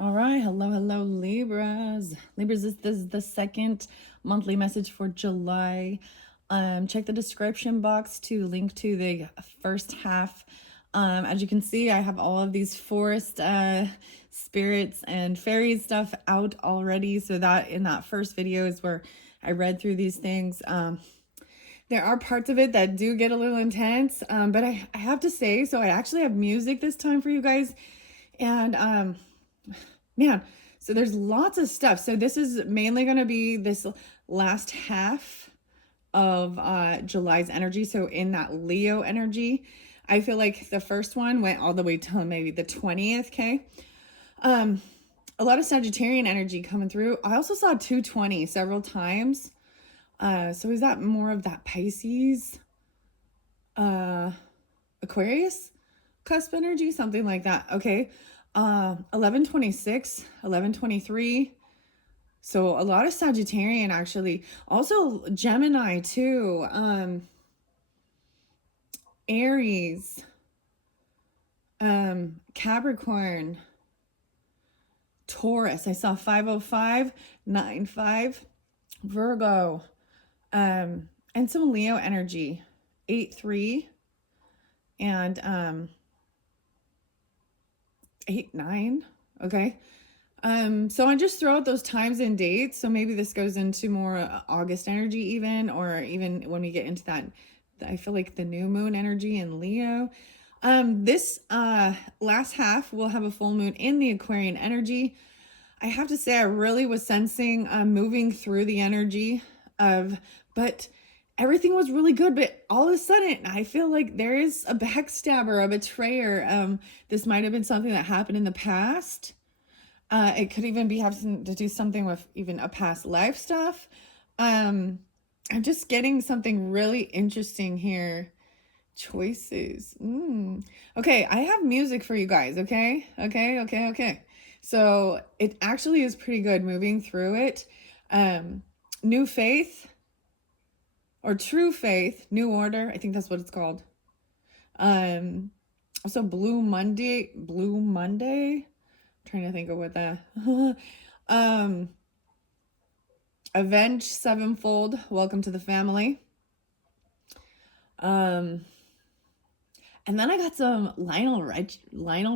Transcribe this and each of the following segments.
All right, hello, Libras. Libras, this is the second monthly message for July. Check the description box to link to the first half. As you can see, I have all of these forest spirits and fairy stuff out already. So that in that first video is where I read through these things. There are parts of it that do get a little intense, but I have to say, so I actually have music this time for you guys. And man, so there's lots of stuff. So this is mainly going to be this last half of July's energy. So in that Leo energy, I feel like the first one went all the way till maybe the 20th. Okay. A lot of Sagittarian energy coming through. I also saw 220 several times. So is that more of that Pisces, Aquarius cusp energy, something like that? Okay. 1126, 1123. So a lot of Sagittarian actually. Also Gemini too. Aries, Capricorn, Taurus. I saw 505, 95, Virgo, and some Leo energy, 8-3, and 8-9. Okay. So I just throw out those times and dates. So maybe this goes into more August energy even, or even when we get into that, I feel like the new moon energy in Leo. This last half will have a full moon in the Aquarian energy. I have to say I really was sensing moving through the energy but everything was really good. But all of a sudden, I feel like there is a backstabber, a betrayer. This might have been something that happened in the past. It could even be having to do something with even a past life stuff. I'm just getting something really interesting here. Choices. Okay, I have music for you guys. Okay. So it actually is pretty good moving through it. New faith or true faith, new order. I think that's what it's called. Also Blue Monday. Trying to think of what that Avenge Sevenfold, welcome to the family. And then I got some Lionel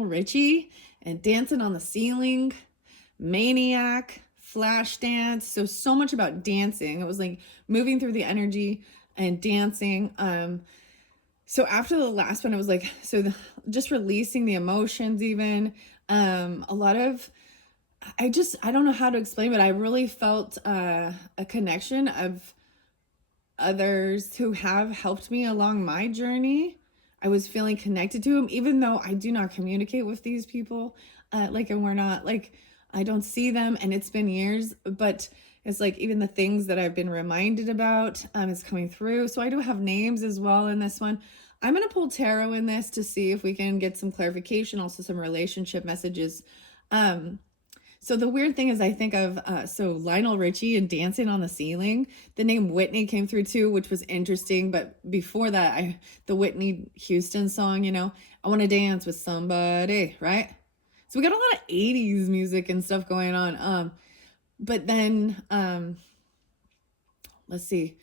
Richie and Dancing on the Ceiling, Maniac, Flash Dance. So much about dancing. It was like moving through the energy and dancing. So after the last one, it was like, just releasing the emotions even. A lot of, I don't know how to explain, but I really felt a connection of others who have helped me along my journey. I was feeling connected to them, even though I do not communicate with these people. And we're not like, I don't see them and it's been years, but it's like even the things that I've been reminded about is coming through. So I do have names as well in this one. I'm going to pull tarot in this to see if we can get some clarification, also some relationship messages. So the weird thing is I think of, Lionel Richie and Dancing on the Ceiling. The name Whitney came through too, which was interesting. But before that, the Whitney Houston song, I want to dance with somebody, right? So we got a lot of 80s music and stuff going on. But then, let's see.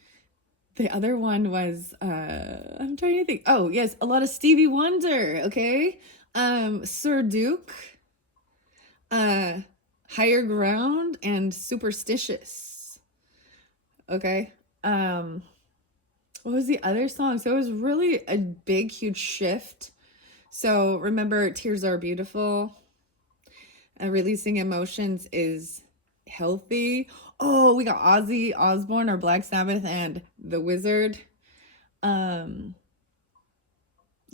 The other one was, I'm trying to think. Oh, yes, a lot of Stevie Wonder, okay? Sir Duke, Higher Ground, and Superstitious. Okay. What was the other song? So it was really a big, huge shift. So remember, tears are beautiful. Releasing emotions is healthy. Oh, we got Ozzy Osbourne or Black Sabbath and The Wizard. The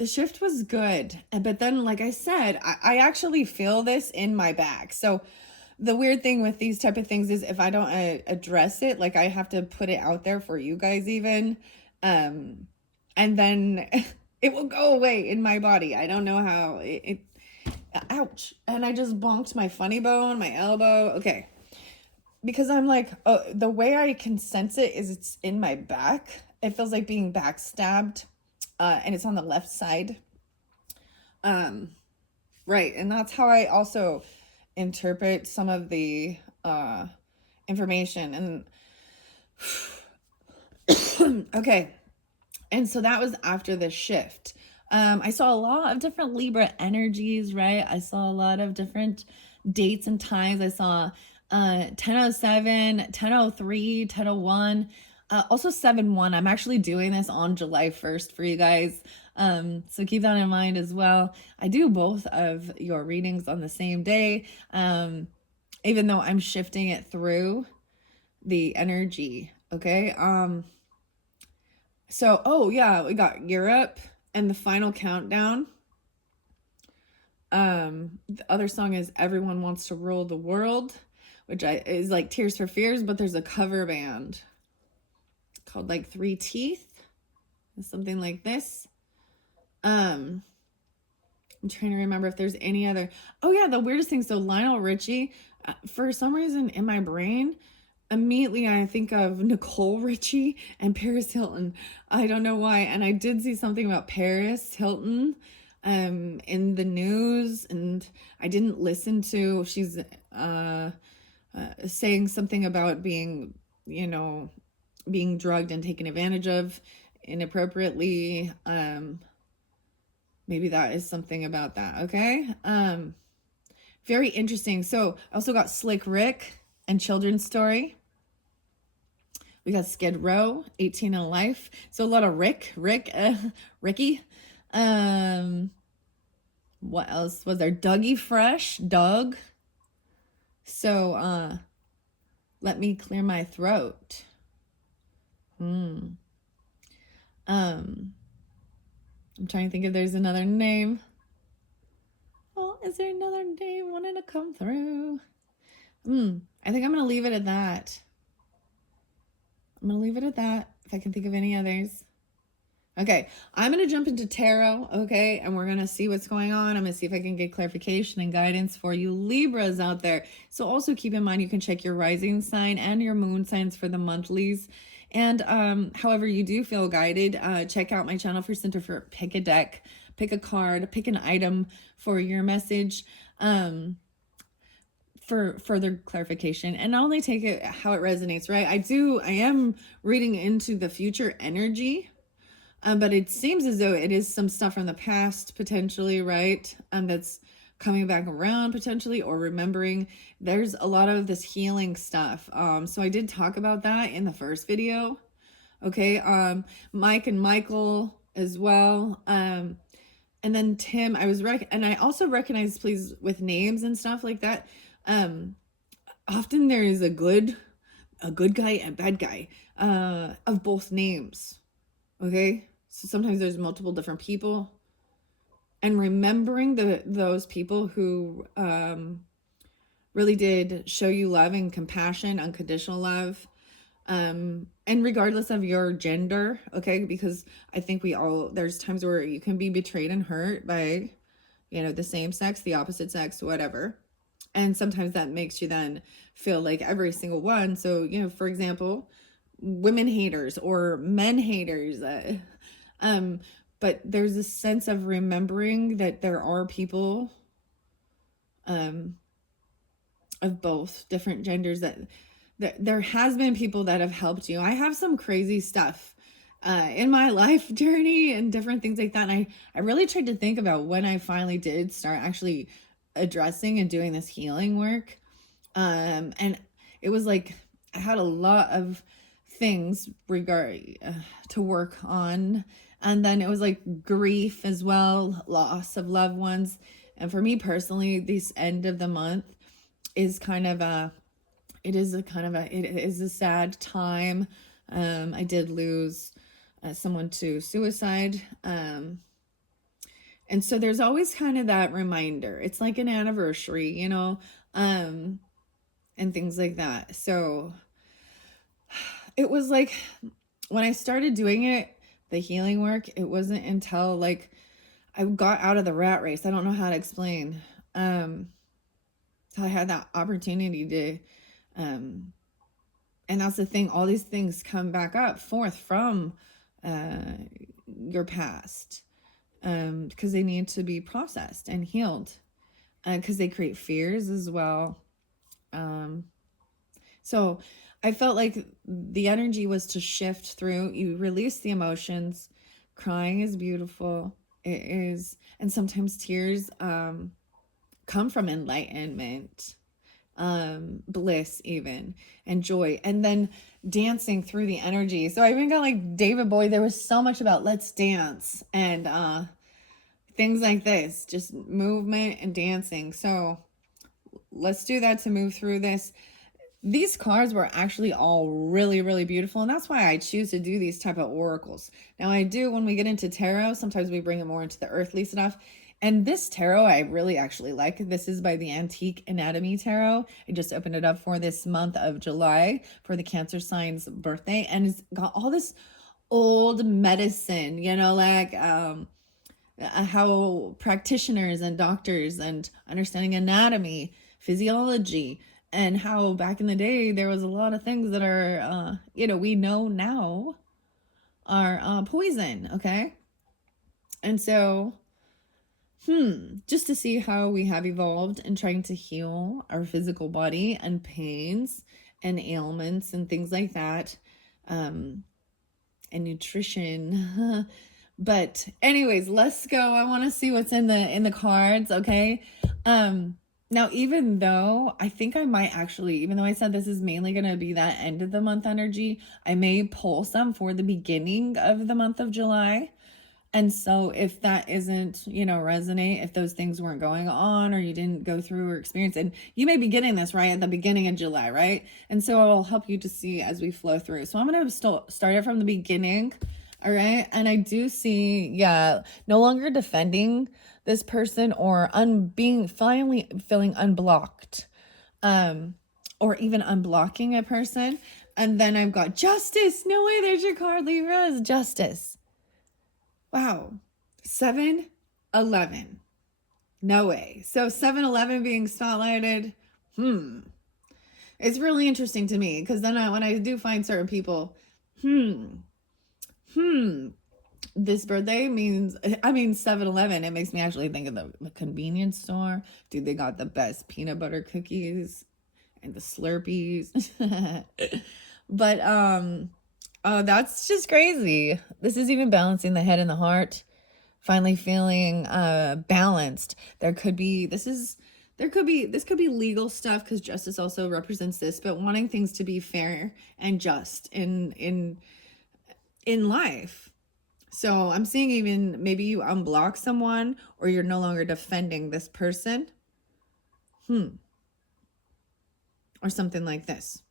shift was good. But then, like I said, I actually feel this in my back. So the weird thing with these type of things is if I don't address it, like I have to put it out there for you guys even. And then it will go away in my body. I don't know how ouch. And I just bonked my funny bone, my elbow. Okay. Because I'm like, oh, the way I can sense it is it's in my back. It feels like being backstabbed. And it's on the left side. Right. And that's how I also interpret some of the information. And okay, and so that was after the shift. I saw a lot of different Libra energies, right? I saw a lot of different dates and times. I saw 10:07, 10:03, 10:01, also 7:1. I'm actually doing this on July 1st for you guys. So keep that in mind as well. I do both of your readings on the same day, even though I'm shifting it through the energy. Okay. So, oh yeah, we got Europe and the final countdown. The other song is Everyone Wants to Rule the World, which is like Tears for Fears, but there's a cover band called like Three Teeth, something like this. I'm trying to remember if there's any other. Oh yeah, the weirdest thing. So Lionel Richie, for some reason in my brain, immediately I think of Nicole Richie and Paris Hilton. I don't know why. And I did see something about Paris Hilton in the news, and I didn't listen to, she's saying something about being, being drugged and taken advantage of inappropriately. Maybe that is something about that. Okay. Very interesting. So I also got Slick Rick and Children's Story. We got Skid Row, 18 in Life. So a lot of Ricky. What else was there? Dougie Fresh, Doug. So Let Me Clear My Throat. I'm trying to think if there's another name. Oh, is there another name wanting to come through? I think I'm going to leave it at that. If I can think of any others. Okay, I'm going to jump into tarot, okay? And we're going to see what's going on. I'm going to see if I can get clarification and guidance for you Libras out there. So also keep in mind, you can check your rising sign and your moon signs for the monthlies. And however you do feel guided, check out my channel for Center for pick a deck, pick a card, pick an item for your message. For further clarification, and not only take it how it resonates, right? I am reading into the future energy, but it seems as though it is some stuff from the past potentially, right? That's coming back around potentially, or remembering. There's a lot of this healing stuff. So I did talk about that in the first video. Okay. Mike and Michael as well. And then Tim, and I also recognize, please, with names and stuff like that. Often there is a good guy and bad guy, of both names. Okay. So sometimes there's multiple different people, and remembering those people who, really did show you love and compassion, unconditional love. And regardless of your gender, okay, because I think there's times where you can be betrayed and hurt by, the same sex, the opposite sex, whatever. And sometimes that makes you then feel like every single one. So, for example, women haters or men haters. But there's a sense of remembering that there are people of both different genders, that there has been people that have helped you. I have some crazy stuff in my life journey and different things like that. And I really tried to think about when I finally did start actually addressing and doing this healing work. And it was like I had a lot of things to work on. And then it was like grief as well, loss of loved ones. And for me personally, this end of the month is it is a sad time. I did lose someone to suicide. And so there's always kind of that reminder. It's like an anniversary, and things like that. So it was like when I started doing it, the healing work, it wasn't until like I got out of the rat race. I don't know how to explain. So I had that opportunity to, and that's the thing, all these things come back up forth from your past, because they need to be processed and healed. because they create fears as well. So I felt like the energy was to shift through. You release the emotions. Crying is beautiful. It is, and sometimes tears come from enlightenment, bliss even, and joy, and then dancing through the energy. So I even got like David Bowie. There was so much about let's dance and things like this, just movement and dancing. So let's do that to move through this. These cards were actually all really, really beautiful, and that's why I choose to do these type of oracles. Now I do, when we get into tarot, sometimes we bring it more into the earthly stuff. And this tarot I really actually like. This is by the Antique Anatomy Tarot. I just opened it up for this month of July for the Cancer sign's birthday, and it's got all this old medicine, like how practitioners and doctors and understanding anatomy, physiology, and how back in the day there was a lot of things that are we know now are poison. Okay. And so just to see how we have evolved in trying to heal our physical body and pains and ailments and things like that, and nutrition. But anyways, let's go. I want to see what's in the cards. Okay. Now, even though I think I might actually, even though I said this is mainly going to be that end of the month energy, I may pull some for the beginning of the month of July. And so if that isn't, resonate, if those things weren't going on or you didn't go through or experience, and you may be getting this right at the beginning of July, right? And so it will help you to see as we flow through. So I'm going to start it from the beginning. All right. And I do see, no longer defending this person or finally feeling unblocked, or even unblocking a person. And then I've got justice. No way. There's your card, Libra, is justice. Wow. 7-11. No way. So 7-11 being spotlighted. It's really interesting to me because then when I do find certain people, this birthday means, 7-Eleven. It makes me actually think of the convenience store. Dude, they got the best peanut butter cookies and the Slurpees. But, oh, that's just crazy. This is even balancing the head and the heart. Finally feeling balanced. This could be legal stuff because justice also represents this, but wanting things to be fair and just in life. So I'm seeing even maybe you unblock someone or you're no longer defending this person. Or something like this.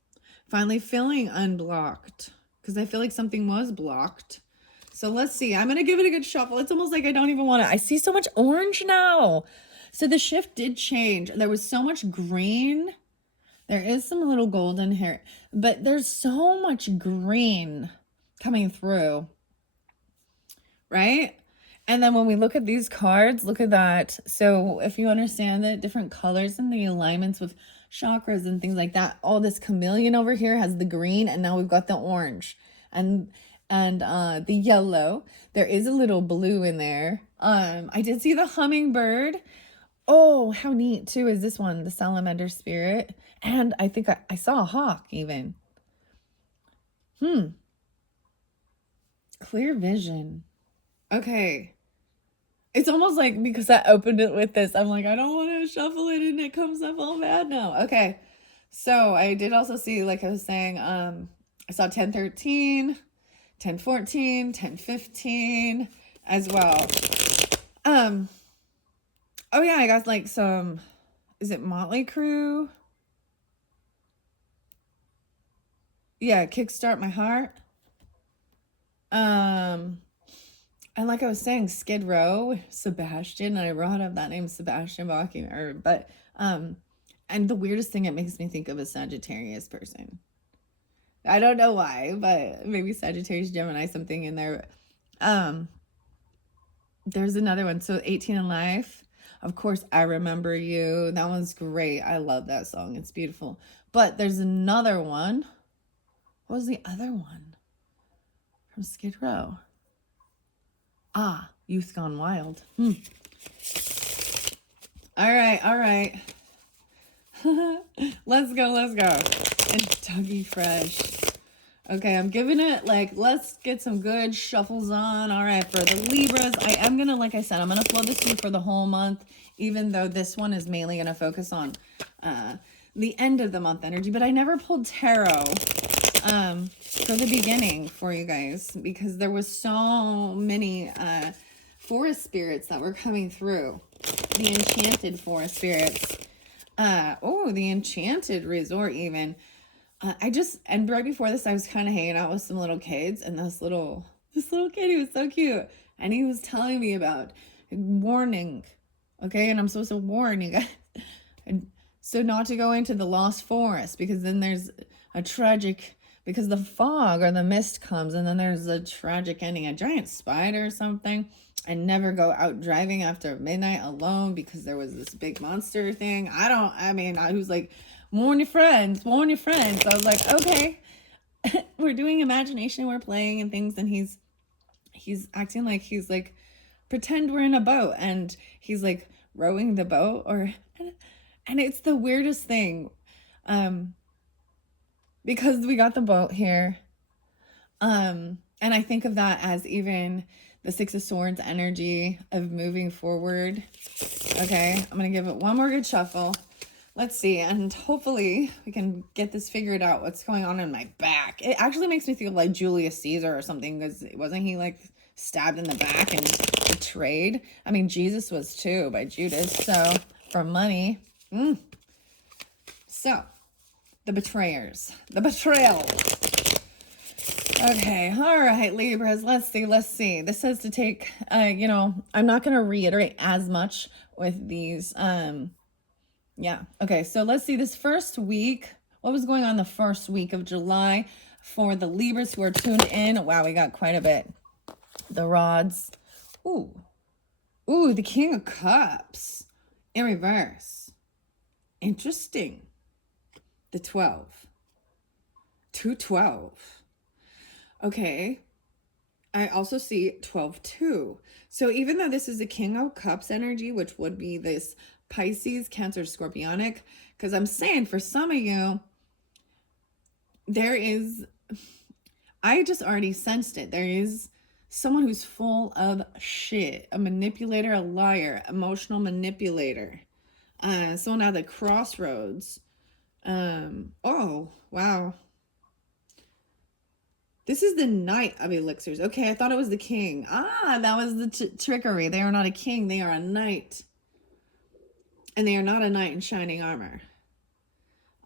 Finally feeling unblocked because I feel like something was blocked. So let's see. I'm going to give it a good shuffle. It's almost like I don't even want to. I see so much orange now. So the shift did change. There was so much green. There is some little golden here, but there's so much green coming through. Right? And then when we look at these cards, look at that. So if you understand the different colors and the alignments with chakras and things like that, all this chameleon over here has the green, and now we've got the orange and the yellow. There is a little blue in there. I did see the hummingbird. Oh, how neat too is this one, the salamander spirit. And I think I saw a hawk even. Clear vision. Okay. It's almost like because I opened it with this, I'm like, I don't want to shuffle it and it comes up all bad now. Okay. So I did also see, like I was saying, I saw 10-13, 10-14, 10-15 as well. Oh yeah, I got like some, is it Motley Crue? Yeah, Kickstart My Heart. And like I was saying, Skid Row, Sebastian, I brought up that name, Sebastian Bach, and the weirdest thing, it makes me think of a Sagittarius person. I don't know why, but maybe Sagittarius, Gemini, something in there. There's another one. So 18 in Life. Of course, I Remember You. That one's great. I love that song. It's beautiful. But there's another one. What was the other one? From Skid Row. Youth Gone Wild. All right, all right. Let's go, let's go. And Dougie Fresh. Okay, I'm giving it like, let's get some good shuffles on. All right, for the Libras, I am going to, like I said, I'm going to flow this through for the whole month, even though this one is mainly going to focus on the end of the month energy. But I never pulled tarot for the beginning for you guys because there was so many forest spirits that were coming through. The enchanted forest spirits. Oh, the enchanted resort even. And right before this, I was kind of hanging out with some little kids, and this little kid, he was so cute, and he was telling me about warning, okay, and I'm supposed to warn you guys, and so not to go into the lost forest, because then there's a tragic, because the fog or the mist comes, and then there's a tragic ending, a giant spider or something, and never go out driving after midnight alone, because there was this big monster thing. I was like, warn your friends, warn your friends. So I was like, okay, we're doing imagination, we're playing and things, and he's acting like he's like, pretend we're in a boat, and he's like rowing the boat, and it's the weirdest thing, because we got the boat here, and I think of that as even the Six of Swords energy of moving forward. Okay, I'm gonna give it one more good shuffle. Let's see, and hopefully we can get this figured out, what's going on in my back. It actually makes me feel like Julius Caesar or something, because wasn't he like stabbed in the back and betrayed? I mean, Jesus was too, by Judas, so for money. So, the betrayers, the betrayal. Okay, all right, Libras, let's see. This says to take, I'm not going to reiterate as much with these, yeah. Okay. So let's see this first week. What was going on the first week of July for the Libras who are tuned in? Wow, we got quite a bit. The rods. Ooh, the King of Cups in reverse. Interesting. The 12. 212. Okay. I also see 12-2. So even though this is a King of Cups energy, which would be this Pisces, Cancer, Scorpionic, because I'm saying for some of you, I just already sensed it. There is someone who's full of shit, a manipulator, a liar, emotional manipulator, someone at the crossroads. Oh, wow. This is the Knight of Elixirs. Okay, I thought it was the King. That was the trickery. They are not a king. They are a knight. And they are not a knight in shining armor.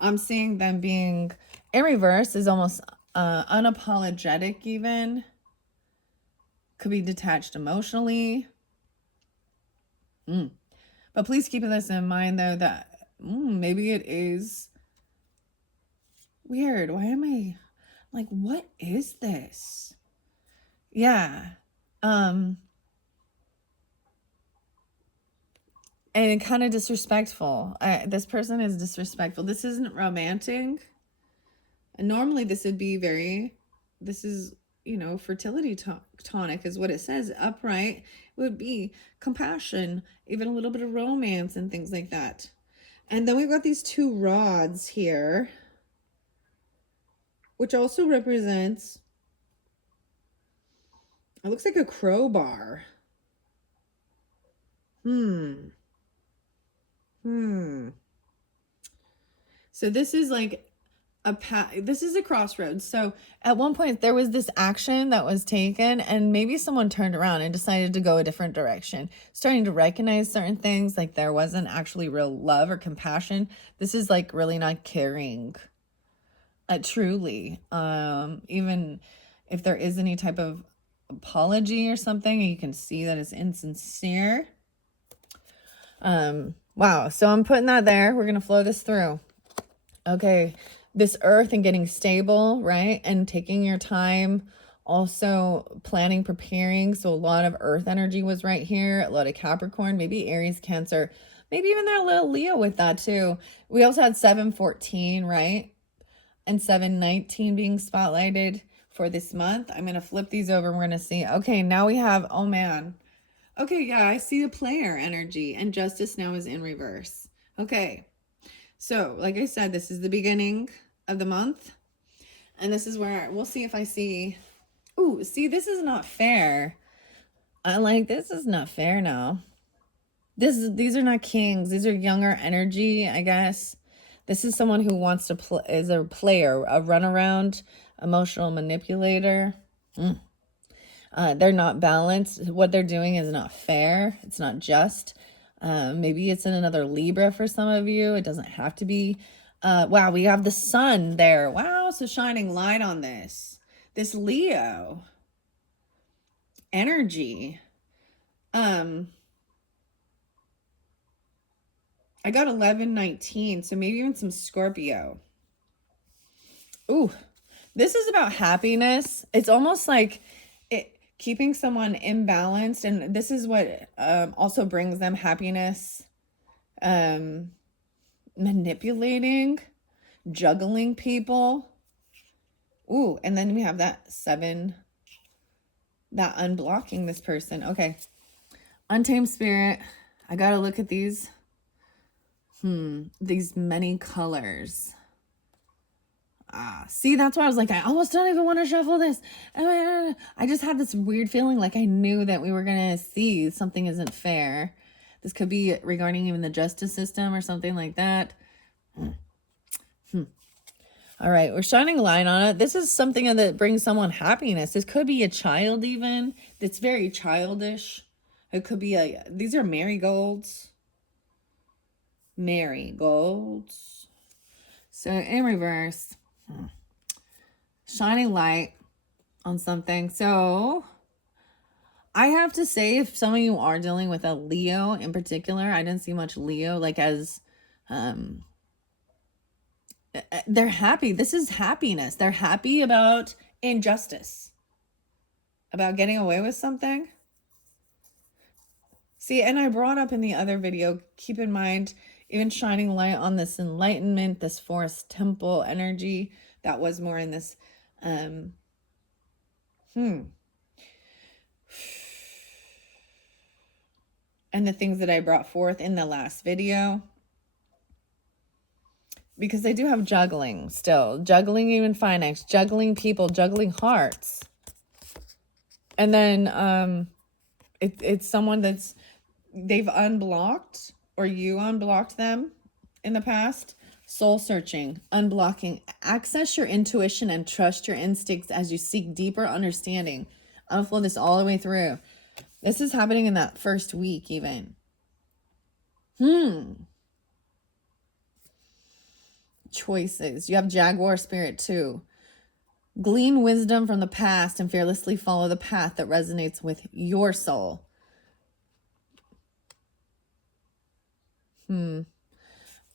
I'm seeing them being in reverse is almost unapologetic even. Could be detached emotionally. But please keep this in mind though, that maybe it is weird. Why am I like, what is this? Yeah. And kind of disrespectful. This person is disrespectful. This isn't romantic. And normally this would be this is, fertility tonic is what it says. Upright. It would be compassion, even a little bit of romance and things like that. And then we've got these two rods here, which also represents, it looks like a crowbar. So this is like this is a crossroads. So at one point there was this action that was taken, and maybe someone turned around and decided to go a different direction, starting to recognize certain things, like there wasn't actually real love or compassion. This is like really not caring, truly, even if there is any type of apology or something, you can see that it's insincere. Wow. So I'm putting that there. We're going to flow this through. Okay. This earth and getting stable, right? And taking your time, also planning, preparing. So a lot of earth energy was right here. A lot of Capricorn, maybe Aries, Cancer, maybe even there a little Leo with that too. We also had 7-14, right? And 7-19 being spotlighted for this month. I'm going to flip these over. We're going to see. Okay. Now we have, oh man. Okay, yeah, I see the player energy, and justice now is in reverse. Okay, so like I said, this is the beginning of the month, and this is where we'll see if I see. Ooh, see, this is not fair. This is not fair now. These are not kings. These are younger energy, I guess. This is someone who wants to play, is a player, a runaround, emotional manipulator. They're not balanced. What they're doing is not fair. It's not just. Maybe it's in another Libra for some of you. It doesn't have to be. Wow, we have the sun there. Wow, so shining light on this. This Leo energy. I got 11-19, so maybe even some Scorpio. Ooh, this is about happiness. It's almost like it keeping someone imbalanced, and this is what also brings them happiness. Manipulating, juggling people. Ooh, and then we have that 7, that unblocking this person. Okay, untamed spirit. I gotta look at these. These many colors. See, that's why I was like, I almost don't even want to shuffle this. I just had this weird feeling like I knew that we were going to see something isn't fair. This could be regarding even the justice system or something like that. All right, we're shining a light on it. This is something that brings someone happiness. This could be a child even. That's very childish. It could be these are marigolds. Marigolds. So in reverse, shining light on something. So I have to say, if some of you are dealing with a Leo in particular, I didn't see much Leo, like as they're happy. This is happiness. They're happy about injustice, about getting away with something. See, and I brought up in the other video, keep in mind, even shining light on this enlightenment, this forest temple energy that was more in this, and the things that I brought forth in the last video, because they do have juggling still, juggling even finance, juggling people, juggling hearts. And then it's someone that's, they've unblocked, or you unblocked them in the past. Soul searching, unblocking, access your intuition and trust your instincts as you seek deeper understanding. I'll flow this all the way through. This is happening in that first week even. Choices. You have Jaguar spirit too. Glean wisdom from the past and fearlessly follow the path that resonates with your soul.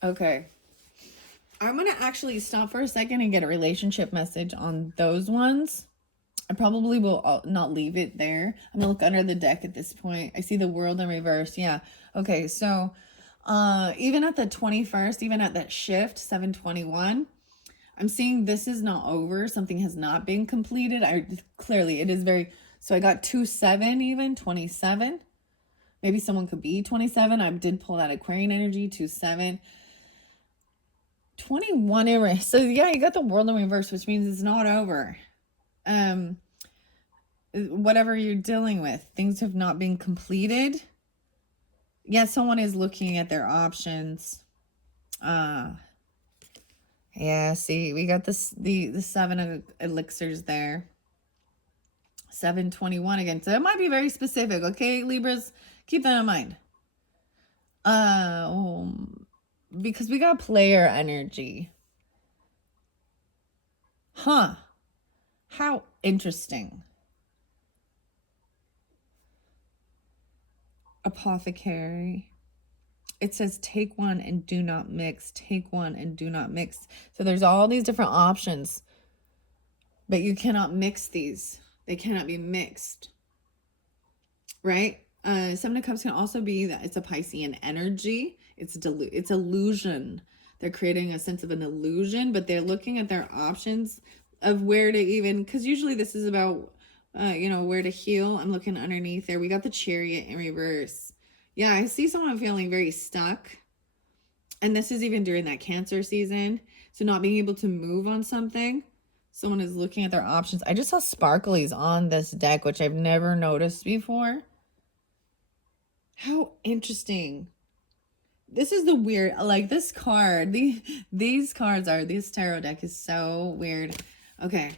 Okay. I'm going to actually stop for a second and get a relationship message on those ones. I probably will not leave it there. I'm going to look under the deck at this point. I see the world in reverse. Yeah. Okay. So even at the 21st, even at that shift, 721, I'm seeing this is not over. Something has not been completed. Clearly it is very, so I got 2-7 even, 27. Maybe someone could be 27. I did pull that Aquarian energy, 2-7. 21 in reverse. So yeah, you got the world in reverse, which means it's not over. Whatever you're dealing with, things have not been completed. Yeah, someone is looking at their options. Yeah, see, we got this the 7 of elixirs there. 721 again. So it might be very specific, okay, Libras? Keep that in mind. Because we got player energy. How interesting. Apothecary. It says take one and do not mix. Take one and do not mix. So there's all these different options, but you cannot mix these. They cannot be mixed, right? 7 of Cups can also be that it's a Piscean energy. It's illusion. They're creating a sense of an illusion, but they're looking at their options of where to even, because usually this is about you know, where to heal. I'm looking underneath there. We got the Chariot in reverse. Yeah, I see someone feeling very stuck. And this is even during that Cancer season. So not being able to move on something. Someone is looking at their options. I just saw sparklies on this deck, which I've never noticed before. How interesting. This is the weird, like this card, these cards are, this tarot deck is so weird. Okay,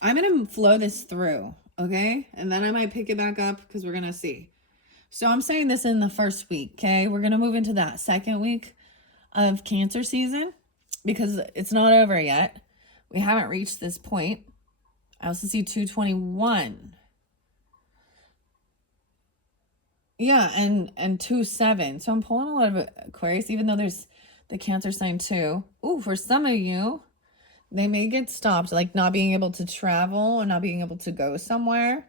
I'm going to flow this through, okay? And then I might pick it back up because we're going to see. So I'm saying this in the first week, okay? We're going to move into that second week of Cancer season because it's not over yet. We haven't reached this point. I also see 221. Yeah, and 2-7. So I'm pulling a lot of Aquarius, even though there's the Cancer sign too. Ooh, for some of you, they may get stopped, like not being able to travel or not being able to go somewhere.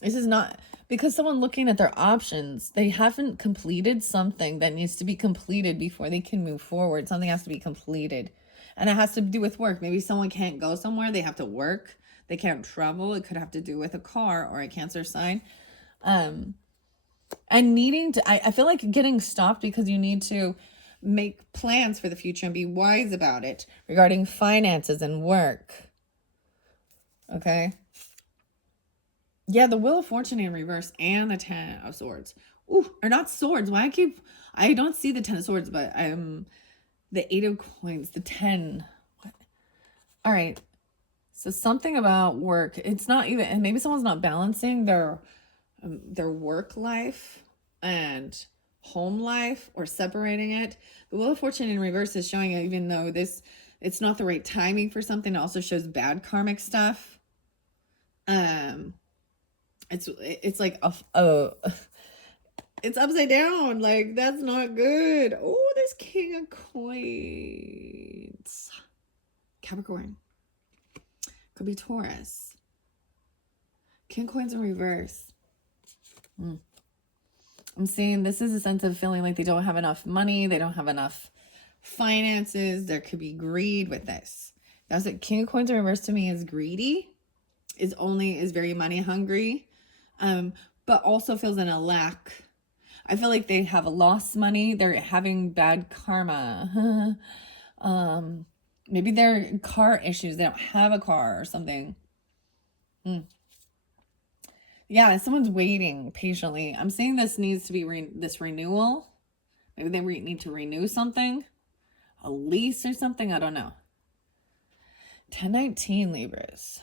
This is not because someone looking at their options, they haven't completed something that needs to be completed before they can move forward. Something has to be completed. And it has to do with work. Maybe someone can't go somewhere. They have to work. They can't travel. It could have to do with a car or a Cancer sign. And needing to, I feel like getting stopped because you need to make plans for the future and be wise about it regarding finances and work. Okay. Yeah, the Wheel of Fortune in reverse and the 10 of Swords. Ooh, or not swords. I don't see the 10 of Swords, but the 8 of Coins, the 10. What? All right. So something about work. It's not even, and maybe someone's not balancing their work life and home life or separating it. The Wheel of Fortune in reverse is showing, even though it's not the right timing for something, it also shows bad karmic stuff. It's like it's upside down. Like, that's not good. Oh, this King of Coins. Capricorn. Could be Taurus. King of Coins in reverse. I'm seeing this is a sense of feeling like they don't have enough money. They don't have enough finances. There could be greed with this. That's what King of Coins in reverse to me is greedy. Is very money hungry. But also feels in a lack. I feel like they have lost money. They're having bad karma. Maybe they're car issues. They don't have a car or something. Yeah, someone's waiting patiently. I'm saying this needs to be this renewal. Maybe they need to renew something. A lease or something. I don't know. 1019 Libras.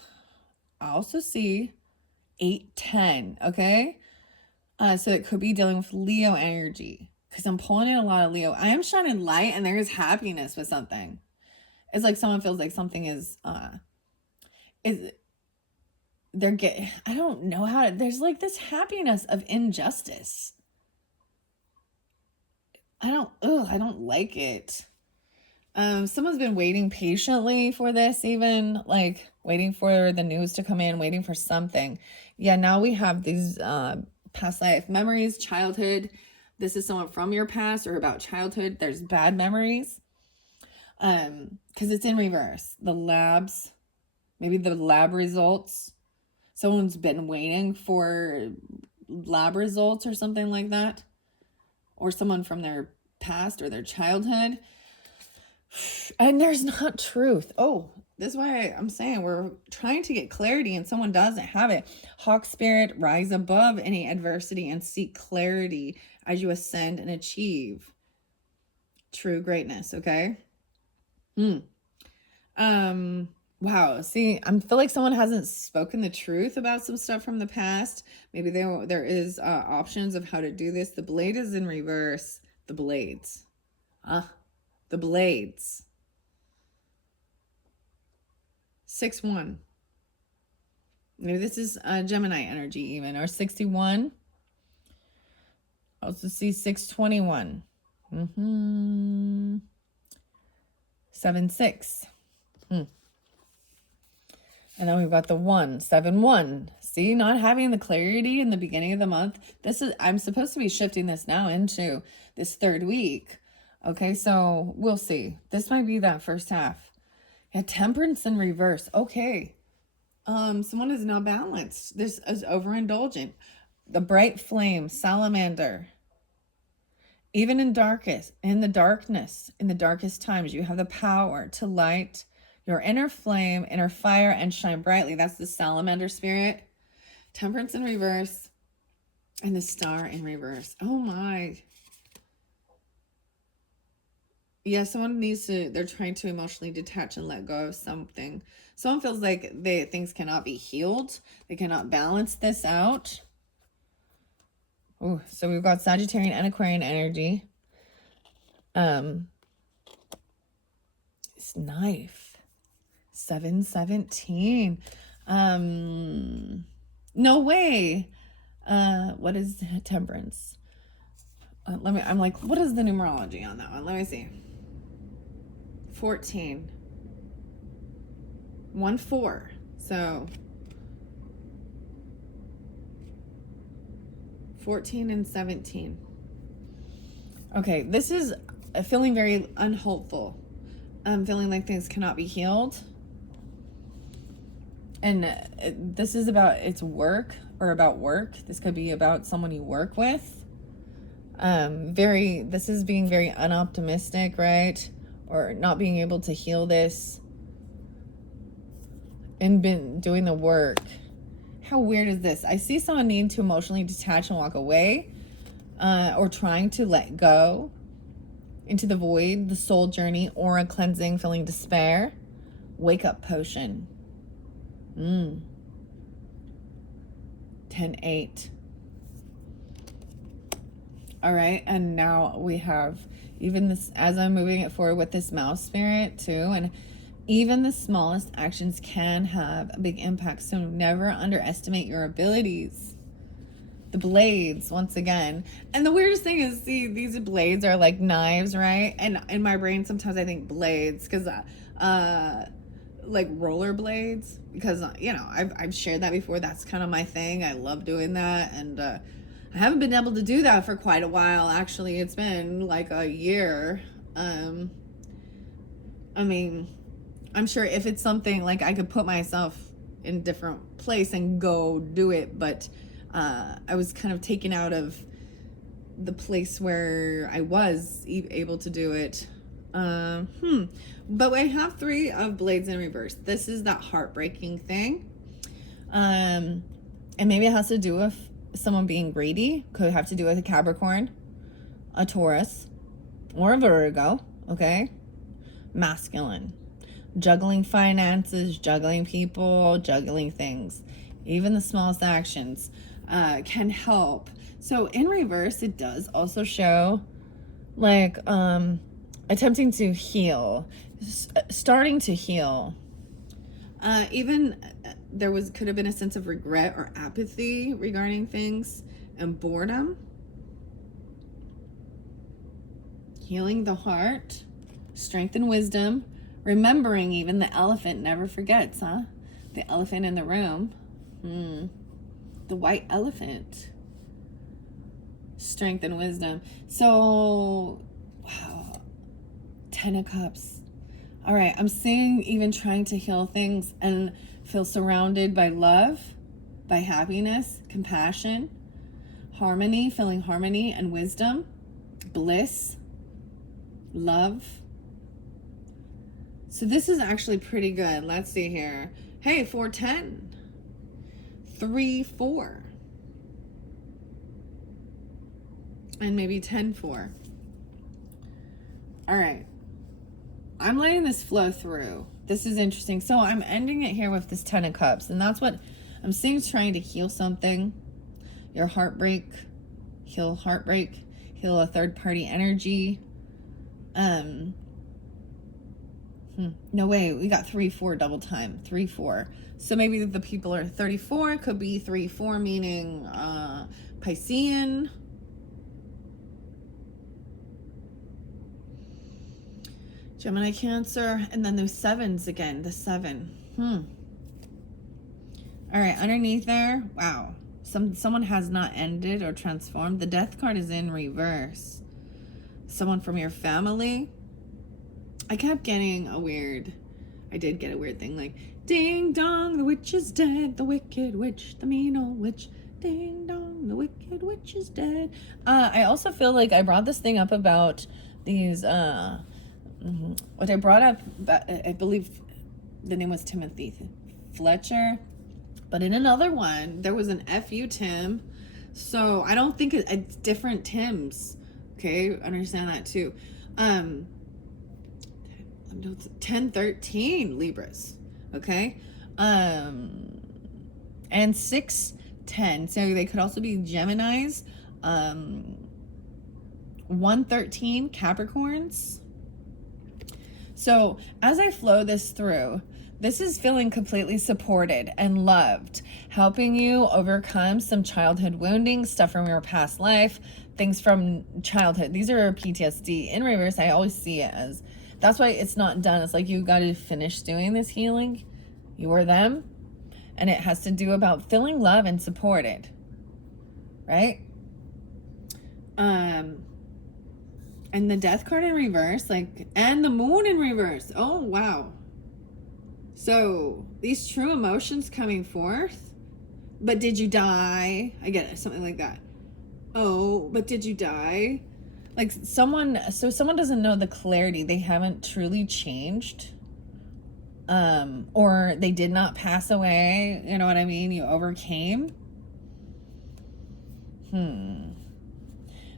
I also see 810. Okay. So it could be dealing with Leo energy because I'm pulling in a lot of Leo. I am shining light and there is happiness with something. It's like someone feels like something I don't know how there's like this happiness of injustice. I don't like it. Someone's been waiting patiently for this, even like waiting for the news to come in, waiting for something. Yeah, now we have these past life memories, childhood. This is someone from your past or about childhood. There's bad memories. Because it's in reverse. The labs, maybe the lab results. Someone's been waiting for lab results or something like that. Or someone from their past or their childhood. And there's not truth. Oh, this is why I'm saying we're trying to get clarity and someone doesn't have it. Hawk spirit, rise above any adversity and seek clarity as you ascend and achieve true greatness. Okay. Wow. See, I feel like someone hasn't spoken the truth about some stuff from the past. Maybe there is options of how to do this. The blade is in reverse. The blades. The blades. 6-1. Maybe this is Gemini energy even, or 61. I also see 621. 7-6. And then we've got the 1-7-1. See, not having the clarity in the beginning of the month. I'm supposed to be shifting this now into this third week. Okay, so we'll see. This might be that first half. Yeah, temperance in reverse. Okay. Someone is not balanced. This is overindulgent. The bright flame, salamander. Even in the darkest times, you have the power to light your inner flame, inner fire, and shine brightly. That's the salamander spirit. Temperance in reverse, and the star in reverse. Oh my. Yeah, someone they're trying to emotionally detach and let go of something. Someone feels like things cannot be healed. They cannot balance this out. Oh, so we've got Sagittarian and Aquarian energy. This knife. 717. No way. What is temperance? I'm like, what is the numerology on that one? Let me see. 14. 1 4. So 14 and 17. Okay, this is feeling very unhopeful. I'm feeling like things cannot be healed. And this is about it's work or about work. This could be about someone you work with. This is being very unoptimistic, right? Or not being able to heal this and been doing the work. How weird is this? I see someone needing to emotionally detach and walk away, or trying to let go into the void, the soul journey, or a cleansing, feeling despair. Wake up potion. 10-8. All right, and now we have even this, as I'm moving it forward with this mouse spirit too, and even the smallest actions can have a big impact, so never underestimate your abilities. The blades, once again. And the weirdest thing is, see, these blades are like knives, right? And in my brain, sometimes I think blades, because like roller blades, because I've shared that before. That's kind of my thing. I love doing that, and I haven't been able to do that for quite a while. Actually, it's been like a year. I mean, I'm sure if it's something like I could put myself in a different place and go do it, but I was kind of taken out of the place where I was able to do it. But I have 3 of blades in reverse. This is that heartbreaking thing. And maybe it has to do with someone being greedy. Could have to do with a Capricorn, a Taurus, or a Virgo. Okay. Masculine. Juggling finances, juggling people, juggling things. Even the smallest actions can help. So in reverse, it does also show like attempting to heal, starting to heal. Even could have been a sense of regret or apathy regarding things, and boredom. Healing the heart, strength and wisdom. Remembering even the elephant never forgets, huh? The elephant in the room. The white elephant. Strength and wisdom. So, wow. 10 of Cups. All right, I'm seeing even trying to heal things and feel surrounded by love, by happiness, compassion, harmony, feeling harmony and wisdom, bliss, love. So this is actually pretty good. Let's see here. Hey, 410. 3-4. And maybe 10-4. All right. I'm letting this flow through. This is interesting. So I'm ending it here with this 10 of Cups. And that's what I'm seeing, trying to heal something. Your heartbreak. Heal heartbreak. Heal a third-party energy. No way, we got 3-4 double time. 3-4. So maybe the people are 34. Could be 3-4, meaning Piscean. Gemini, Cancer, and then those 7s again. The 7. All right, underneath there, wow. Someone has not ended or transformed. The Death card is in reverse. Someone from your family. I kept getting a weird I did get a weird thing like, ding dong, the witch is dead, the wicked witch, the mean old witch. Ding dong, the wicked witch is dead. I also feel like I brought this thing up about these, what I brought up, I believe the name was Timothy Fletcher. But in another one, there was an FU Tim. So I don't think it's different Tims. Okay, understand that too. 1013 Libras. Okay. And 610. So they could also be Geminis. 113 Capricorns. So as I flow this through, this is feeling completely supported and loved, helping you overcome some childhood wounding, stuff from your past life, things from childhood. These are PTSD. In reverse, I always see it as, that's why it's not done. It's like you got to finish doing this healing. You are them. And it has to do about feeling love and supported. Right? And the death card in reverse, like, and the moon in reverse. Oh, wow. So these true emotions coming forth. But did you die? I get it, something like that. Oh, but did you die? Like someone doesn't know the clarity. They haven't truly changed. Or they did not pass away. You know what I mean? You overcame.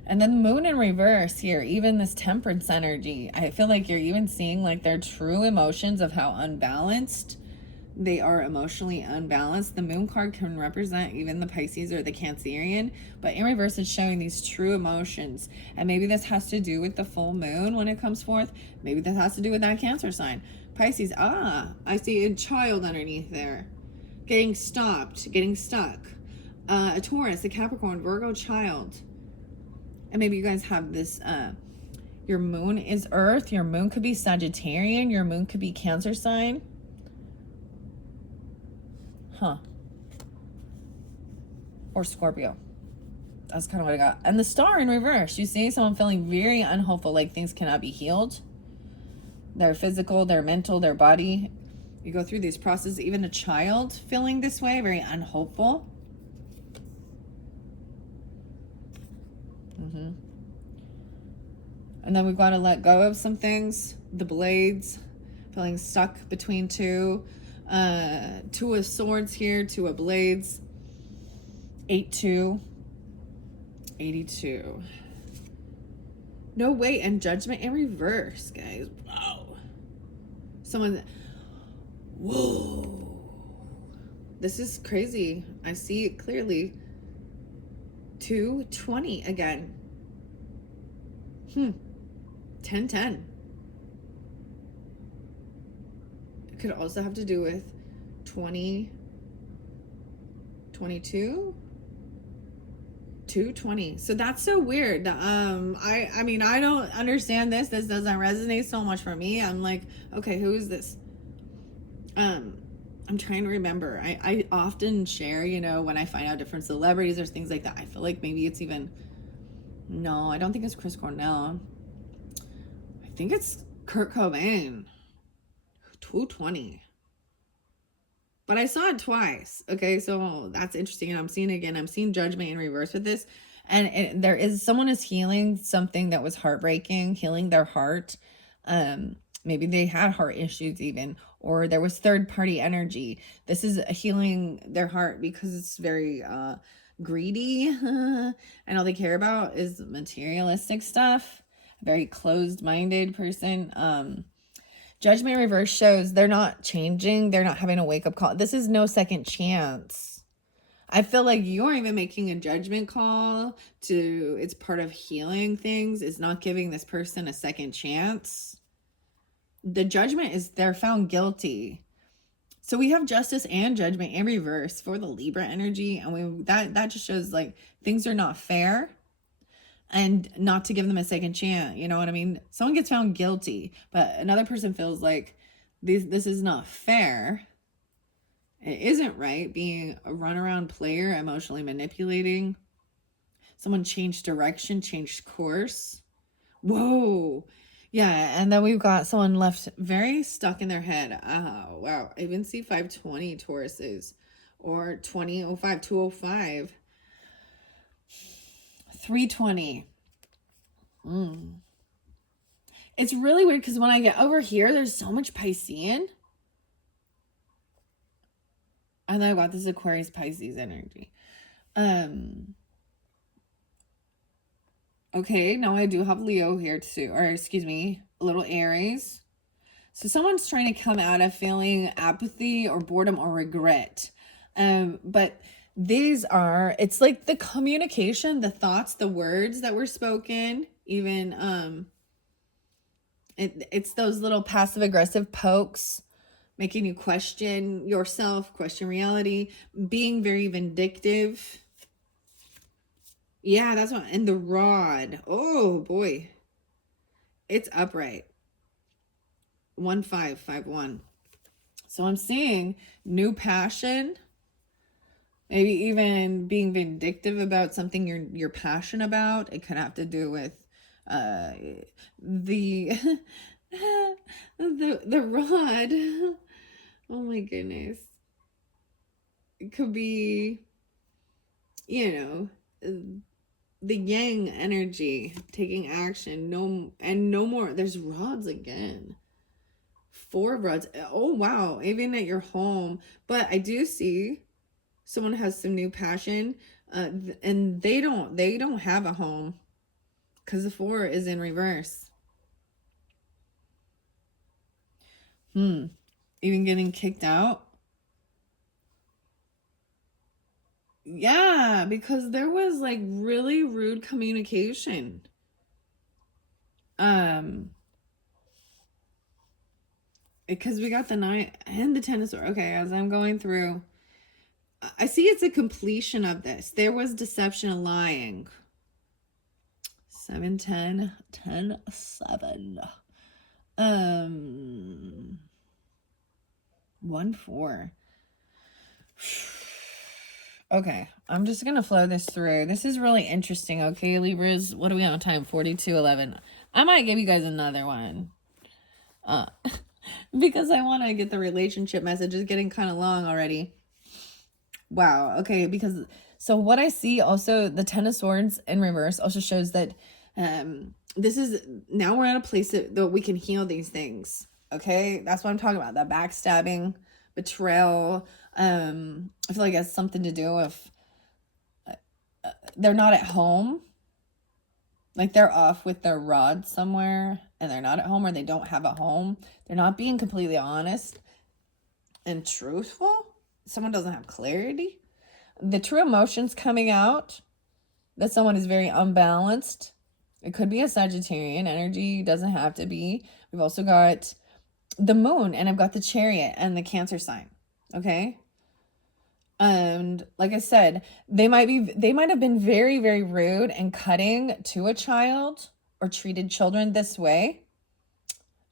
And then the moon in reverse here, even this temperance energy, I feel like you're even seeing like their true emotions of how unbalanced they are, emotionally unbalanced. The moon card can represent even the Pisces or the Cancerian, but in reverse it's showing these true emotions. And maybe this has to do with the full moon when it comes forth. Maybe this has to do with that Cancer sign. Pisces, I see a child underneath there. Getting stopped, getting stuck. A Taurus, a Capricorn, Virgo, child. And maybe you guys have this, your moon is Earth, your moon could be Sagittarian, your moon could be Cancer sign. Or Scorpio. That's kind of what I got. And the star in reverse, you see someone feeling very unhopeful, like things cannot be healed. Their physical, their mental, their body. You go through these processes, even a child feeling this way, very unhopeful. And then we've got to let go of some things. The blades, feeling stuck between two. Two of swords here, two of blades. 8-2. 82. No, wait, and judgment in reverse, guys. Wow. Whoa. This is crazy. I see it clearly. 220 again. 10-10. It could also have to do with 22. 220. So that's so weird. I mean, I don't understand this. This doesn't resonate so much for me. I'm like, okay, who is this? I'm trying to remember. I often share, you know, when I find out different celebrities or things like that. I feel like maybe it's even, no, I don't think it's Chris Cornell. I think it's Kurt Cobain. 220. But I saw it twice. Okay, so that's interesting. And I'm seeing it again. I'm seeing judgment in reverse with this. And someone is healing something that was heartbreaking, healing their heart. Maybe they had heart issues even, or there was third party energy. This is healing their heart because it's very greedy. And all they care about is materialistic stuff. A very closed-minded person. Judgment in reverse shows they're not changing. They're not having a wake-up call. This is no second chance. I feel like you're even making a judgment call to, it's part of healing things. It's not giving this person a second chance. The judgment is they're found guilty. So we have justice and judgment in reverse for the Libra energy. And that just shows like things are not fair. And not to give them a second chance, you know what I mean? Someone gets found guilty, but another person feels like this is not fair. It isn't right, being a runaround player, emotionally manipulating. Someone changed direction, changed course. Whoa. Yeah, and then we've got someone left very stuck in their head. Oh, wow. I even see 520 Tauruses or 2005, 205, 320. It's really weird because when I get over here, there's so much Piscean. And then I've got this Aquarius Pisces energy. Okay, now I do have Leo here too, or excuse me, a little Aries. So someone's trying to come out of feeling apathy or boredom or regret. But it's like the communication, the thoughts, the words that were spoken, even it's those little passive aggressive pokes making you question yourself, question reality, being very vindictive. Yeah, that's what. And the rod. Oh boy. It's upright. 1551. So I'm seeing new passion, maybe even being vindictive about something you're passionate about. It could have to do with the the rod. Oh my goodness. It could be, the yang energy, taking action. No more. There's rods again. 4 of rods. Oh wow, even at your home. But I do see someone has some new passion, and they don't have a home because the 4 is in reverse. Even getting kicked out. Yeah, because there was like really rude communication. Because we got the 9 and the 10 of swords. Okay, as I'm going through, I see it's a completion of this. There was deception and lying. 7, 10, 10, 7. 1, 4. Okay, I'm just gonna flow this through. This is really interesting. Okay, Libras, what are we on time? 42:11. I might give you guys another one, because I want to get the relationship messages getting kind of long already. Wow. Okay, because so what I see also, the 10 of Swords in reverse also shows that this is, now we're at a place that we can heal these things. Okay, that's what I'm talking about. That backstabbing, betrayal. I feel like it has something to do with they're not at home. Like they're off with their rod somewhere and they're not at home, or they don't have a home. They're not being completely honest and truthful. Someone doesn't have clarity. The true emotions coming out, that someone is very unbalanced. It could be a Sagittarian energy, doesn't have to be. We've also got the moon, and I've got the Chariot and the Cancer sign. Okay. And like I said, they might have been very, very rude and cutting to a child or treated children this way.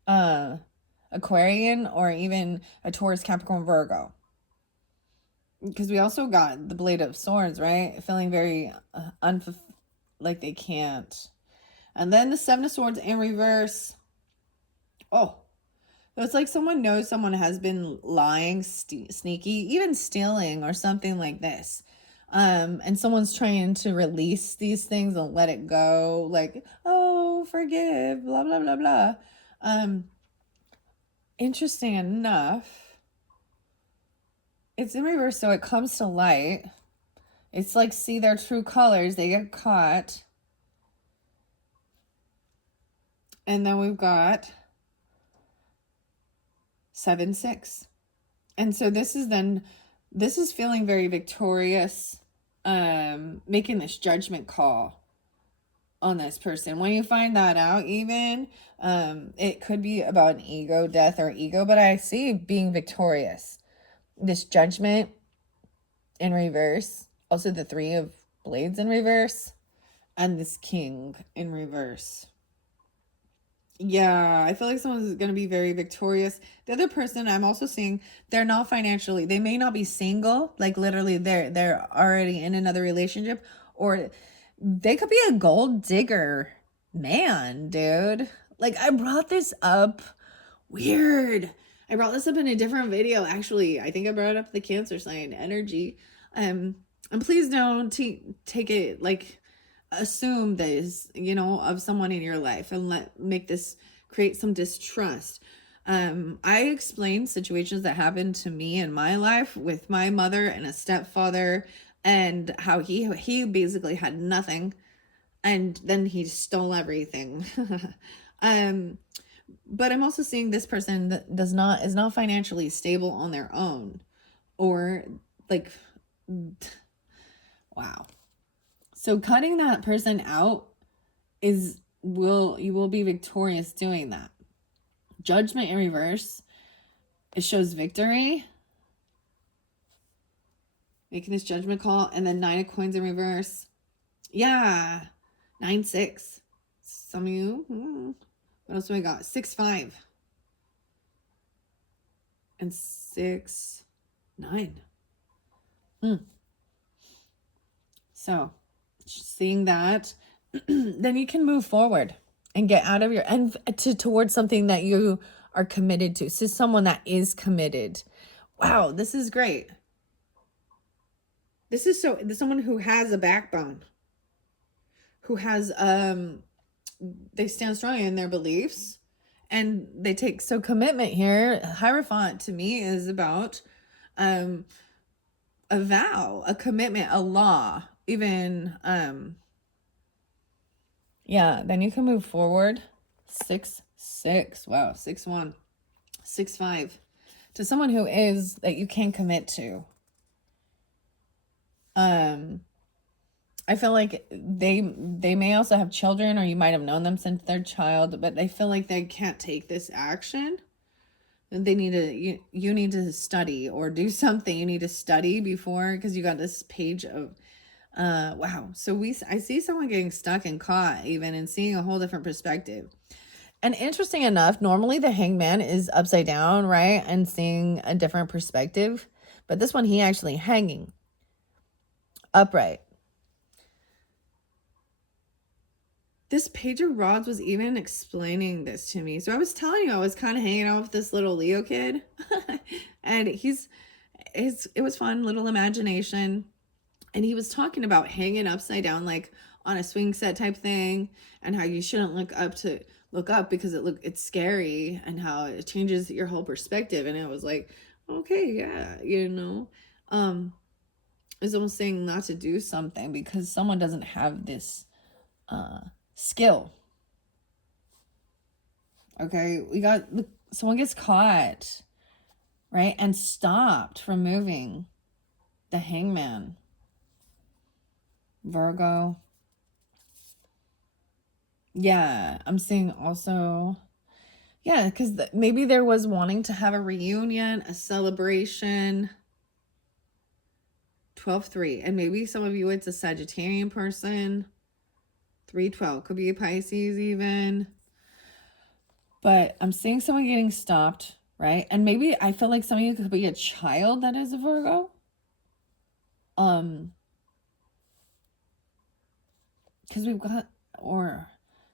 Aquarian, or even a Taurus, Capricorn, Virgo. Because we also got the Blade of Swords, right? Feeling very like they can't. And then the 7 of Swords in reverse. Oh, so it's like someone knows someone has been lying, sneaky, even stealing or something like this. And someone's trying to release these things and let it go. Like, oh, forgive, blah, blah, blah, blah. Interesting enough, it's in reverse, so it comes to light. It's like, see their true colors. They get caught. And then we've got 7, 6. And so this is feeling very victorious, making this judgment call on this person. When you find that out, even, it could be about an ego death or ego, but I see being victorious. This judgment in reverse. Also the 3 of Blades in reverse. And this King in reverse. Yeah, I feel like someone's going to be very victorious. The other person I'm also seeing, they're not financially, they may not be single, like literally they're already in another relationship, or they could be a gold digger man, dude. Like, I brought this up. Weird. I brought this up in a different video, actually. I think I brought up the Cancer sign energy. And please don't take it like assume this, of someone in your life and make this create some distrust. I explained situations that happened to me in my life with my mother and a stepfather, and how he basically had nothing, and then he stole everything. But I'm also seeing this person that is not financially stable on their own, or like, wow. So cutting that person out you will be victorious doing that. Judgment in reverse, it shows victory, making this judgment call. And then 9 of coins in reverse, yeah, 9-6. Some of you, what else do I got? 6-5 and 6-9. So seeing that, then you can move forward and get out of your towards something that you are committed to. So someone that is committed. Wow, this is great. This is someone who has a backbone, who has they stand strong in their beliefs, and they take commitment here. Hierophant to me is about a vow, a commitment, a law, even yeah, then you can move forward. 6-6. Wow, 6-1. 6-5. To someone who is that you can commit to. I feel like they may also have children, or you might have known them since they're child, but they feel like they can't take this action. They need to you need to study or do something. You need to study before, because you got this page of wow. So I see someone getting stuck and caught even, and seeing a whole different perspective. And interesting enough, normally the Hangman is upside down, right? And seeing a different perspective. But this one, he actually hanging upright. This Page of Rods was even explaining this to me. So I was telling you, I was kind of hanging out with this little Leo kid. And it was fun, little imagination. And he was talking about hanging upside down, like on a swing set type thing, and how you shouldn't look up because it's scary, and how it changes your whole perspective. And I was like, okay, yeah, it's almost saying not to do something because someone doesn't have this skill. Okay, someone gets caught, right, and stopped from moving. The Hangman. Virgo. Yeah, I'm seeing also, yeah, because maybe there was wanting to have a reunion, a celebration. 12-3, and maybe some of you, it's a Sagittarian person. 3-12 could be a Pisces even. But I'm seeing someone getting stopped, right? And maybe I feel like some of you could be a child that is a Virgo. Because we've got, or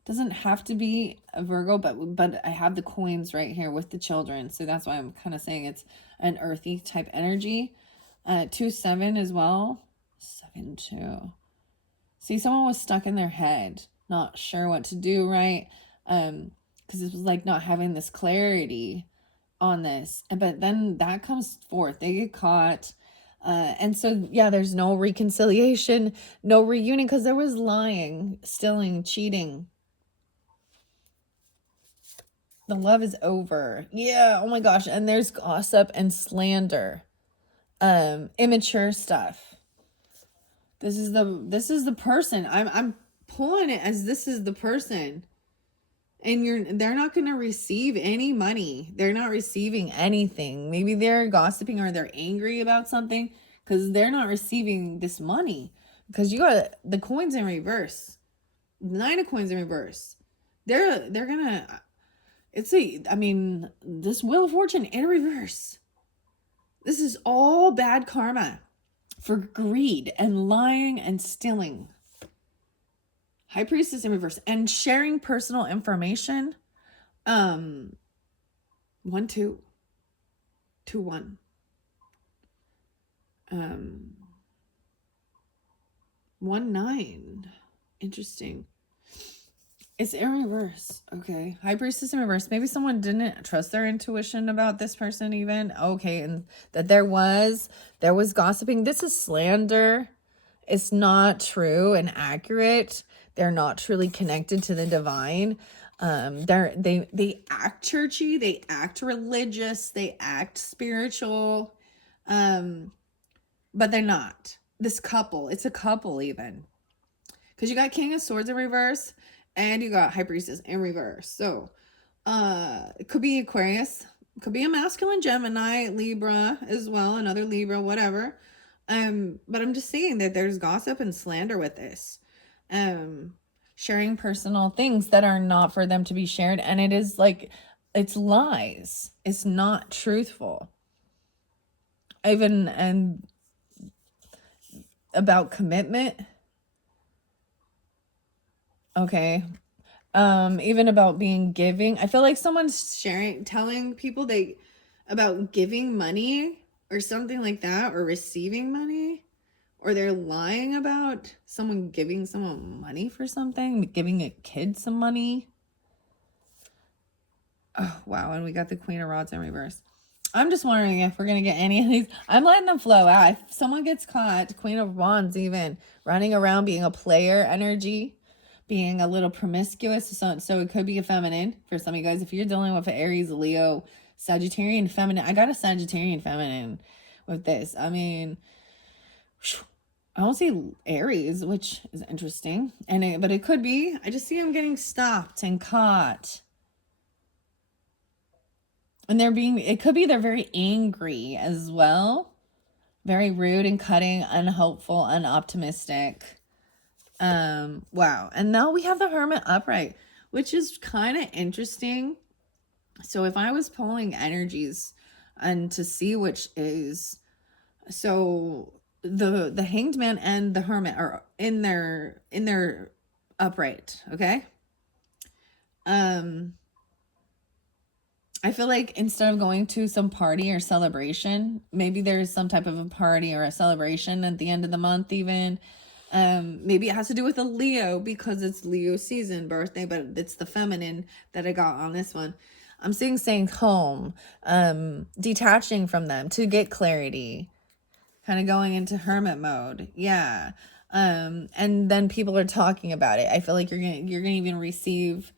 doesn't have to be a Virgo, but I have the coins right here with the children, so that's why I'm kind of saying it's an earthy type energy. 2-7 as well. 7-2. See, someone was stuck in their head, not sure what to do, right? Because it was like not having this clarity on this, but then that comes forth. They get caught. And so, yeah, there's no reconciliation, no reunion, because there was lying, stealing, cheating. The love is over. Yeah, oh my gosh. And there's gossip and slander, immature stuff. This is the person. I'm pulling it as this is the person. And they're not going to receive any money. They're not receiving anything. Maybe they're gossiping or they're angry about something because they're not receiving this money. Because you got the coins in reverse. 9 of coins in reverse. They're gonna, this Wheel of Fortune in reverse. This is all bad karma for greed and lying and stealing. High Priestess in reverse, and sharing personal information Um, 1 2 2 1. 1 9. Interesting. It's in reverse. Okay. High priestess in reverse. Maybe someone didn't trust their intuition about this person even. Okay. And that there was gossiping. This is slander. It's not true and accurate. They're not truly connected to the divine. They act churchy, they act religious, they act spiritual. But they're not. This couple, it's a couple even. Because you got King of Swords in reverse and you got High Priestess in reverse. So it could be Aquarius, could be a masculine Gemini, Libra as well, another Libra, whatever. But I'm just saying that there's gossip and slander with this. Sharing personal things that are not for them to be shared, and it is like it's lies. It's not truthful. Even and about commitment. Okay. Even about being giving. I feel like someone's telling people about giving money or something like that, or receiving money, or they're lying about someone giving someone money for something, giving a kid some money. Oh, wow. And we got the Queen of Rods in reverse. I'm just wondering if we're going to get any of these. I'm letting them flow out. If someone gets caught, Queen of Wands even, running around being a player energy, being a little promiscuous. So it could be a feminine for some of you guys. If you're dealing with an Aries, Leo, Sagittarian feminine. I got a Sagittarian feminine with this. I mean, I don't see Aries, which is interesting. But it could be. I just see them getting stopped and caught. And it could be they're very angry as well. Very rude and cutting, unhopeful, unoptimistic. Wow. And now we have the Hermit upright, which is kind of interesting. So if I was pulling energies and to see which is, so the Hanged Man and the Hermit are in their upright, okay? I feel like instead of going to some party or celebration, maybe there's some type of a party or a celebration at the end of the month even. Maybe it has to do with a Leo because it's Leo season birthday, but it's the feminine that I got on this one. I'm seeing staying home, detaching from them to get clarity, kind of going into hermit mode. Yeah. And then people are talking about it. I feel like you're gonna even receive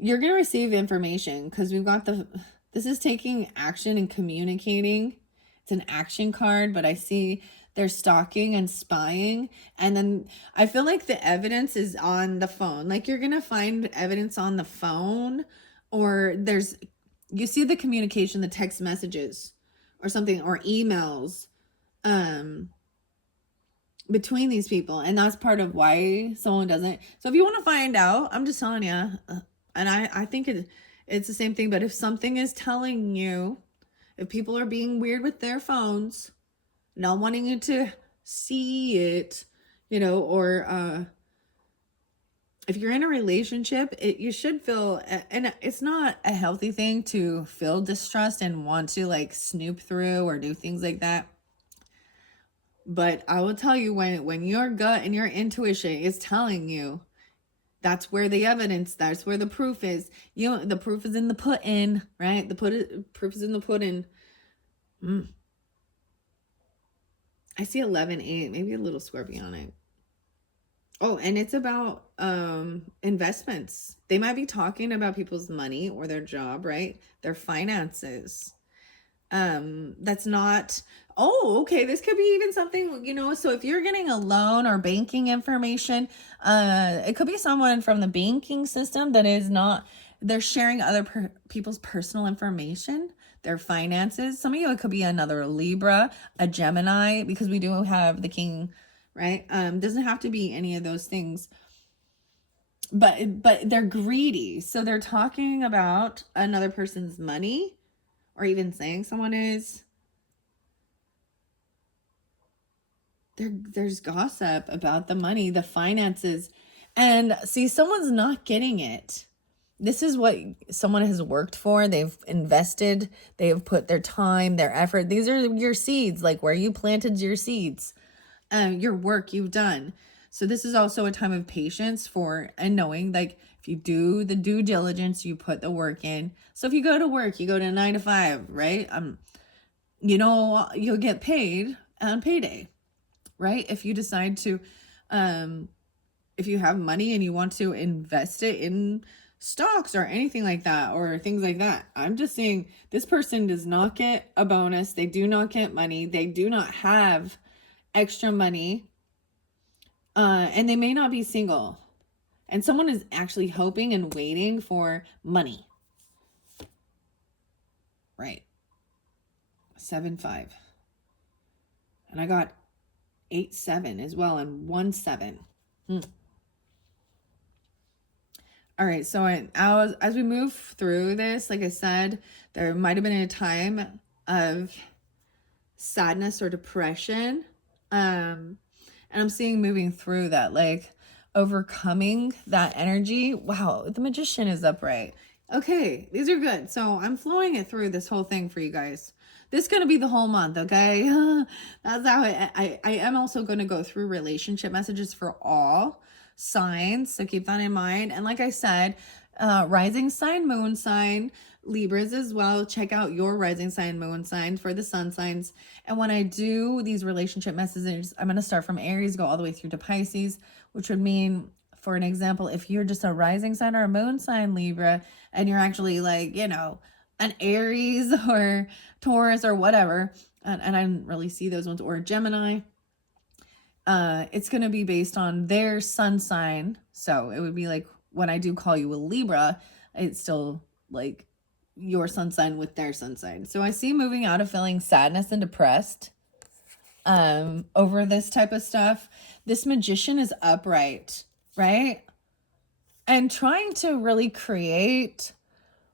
information because we've got this is taking action and communicating. It's an action card, but I see they're stalking and spying. And then I feel like the evidence is on the phone. Like you're going to find evidence on the phone, or you see the communication, the text messages or something, or emails, between these people. And that's part of why someone doesn't. So if you want to find out, I'm just telling you, and I think it's the same thing, but if something is telling you, if people are being weird with their phones, not wanting you to see it, or if you're in a relationship, you should feel, and it's not a healthy thing to feel distrust and want to like snoop through or do things like that. But I will tell you, when your gut and your intuition is telling you, that's where the evidence, that's where the proof is. The proof is in the pudding, right? Proof is in the pudding. I see 11-8, maybe a little scorpionic. Oh, and it's about investments. They might be talking about people's money or their job, right? Their finances. That's not, okay, this could be even something, so if you're getting a loan or banking information, it could be someone from the banking system that is not, they're sharing other people's personal information, their finances. Some of you, it could be another Libra, a Gemini, because we do have the king, right? Doesn't have to be any of those things. But they're greedy. So they're talking about another person's money, or even saying someone is. There's gossip about the money, the finances. And see, someone's not getting it. This is what someone has worked for. They've invested, they have put their time, their effort. These are your seeds, like where you planted your seeds, your work you've done. So this is also a time of patience for, and knowing, like, if you do the due diligence, you put the work in. So if you go to work, you go to 9 to 5, right? You know, you'll get paid on payday, right? If you decide to, if you have money and you want to invest it in stocks or anything like that, or things like that. I'm just saying this person does not get a bonus. They do not get money. They do not have extra money. And they may not be single. And someone is actually hoping and waiting for money. Right. 7-5. And I got 8-7 as well, and 1-7. All right, so as we move through this, like I said, there might have been a time of sadness or depression. And I'm seeing moving through that, like overcoming that energy. Wow, the Magician is upright. Okay, these are good. So I'm flowing it through this whole thing for you guys. This is going to be the whole month, okay? That's how I am also going to go through relationship messages for all signs, so keep that in mind. And like I said, rising sign, moon sign, Libras as well. Check out your rising sign, moon sign for the sun signs. And when I do these relationship messages, I'm going to start from Aries, go all the way through to Pisces, which would mean, for an example, if you're just a rising sign or a moon sign Libra, and you're actually like, you know, an Aries or Taurus or whatever, and I didn't really see those ones, or Gemini, it's going to be based on their sun sign. So it would be like when I do call you a Libra, it's still like your sun sign with their sun sign. So I see moving out of feeling sadness and depressed over this type of stuff. This Magician is upright, right? And trying to really create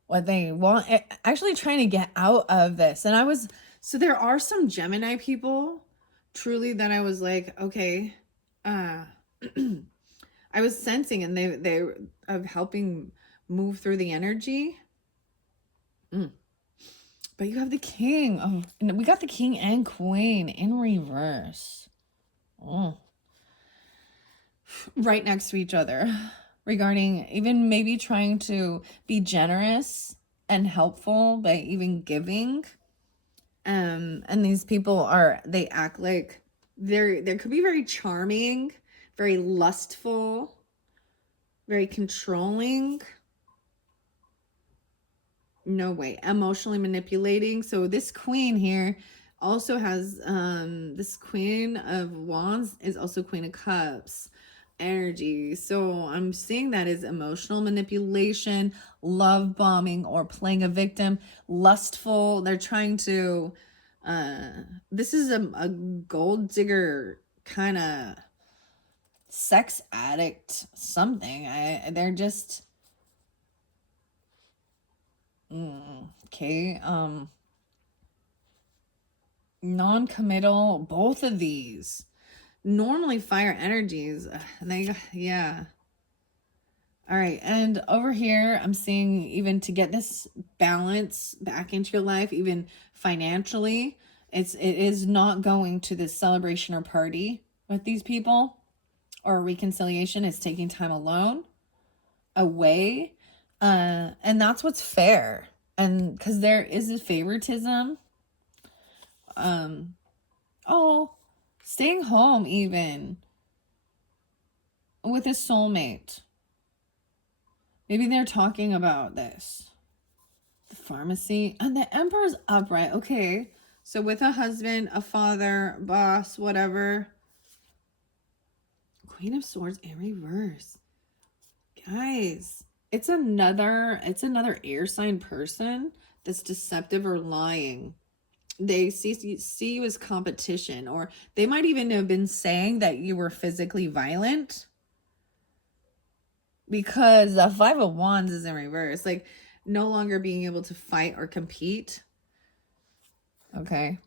what they want, actually trying to get out of this. And so there are some Gemini people truly that I was like, okay, I was sensing, and they of helping move through the energy. But you have the King. Oh, and we got the King and Queen in reverse. Oh. Right next to each other. Regarding even maybe trying to be generous and helpful by even giving. And these people they act like they could be very charming, very lustful, very controlling. No way. Emotionally manipulating. So this Queen here also has this Queen of Wands is also Queen of Cups energy. So I'm seeing that as emotional manipulation, love bombing, or playing a victim, lustful. They're trying to this is a gold digger kind of sex addict something. They're just okay, non-committal. Both of these normally fire energies, and yeah. All right, and over here I'm seeing, even to get this balance back into your life, even financially, it is not going to this celebration or party with these people, or reconciliation. Is taking time alone, away, and that's what's fair. And because there is a favoritism, staying home even with a soulmate. Maybe they're talking about this. The pharmacy, and the Emperor's upright. Okay, so with a husband, a father, boss, whatever. Queen of Swords in reverse. Guys, it's another air sign person that's deceptive or lying. They see you as competition, or they might even have been saying that you were physically violent, because the Five of Wands is in reverse, like no longer being able to fight or compete. Okay.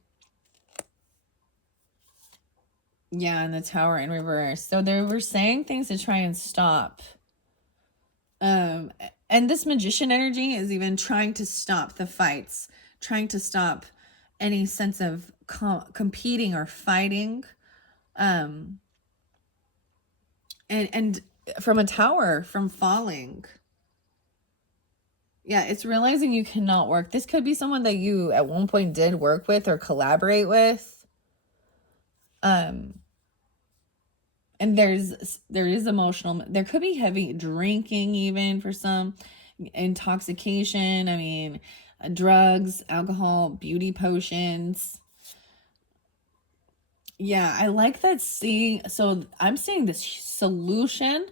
Yeah, and the Tower in reverse. So they were saying things to try and stop. And And this magician energy is even trying to stop the fights, trying to stop any sense of competing or fighting. And from a tower, from falling. Yeah, it's realizing you cannot work. This could be someone that you at one point did work with or collaborate with. And there is emotional, there could be heavy drinking, even for some, intoxication. I mean, drugs, alcohol, beauty potions. Yeah, I like that. So I'm seeing this solution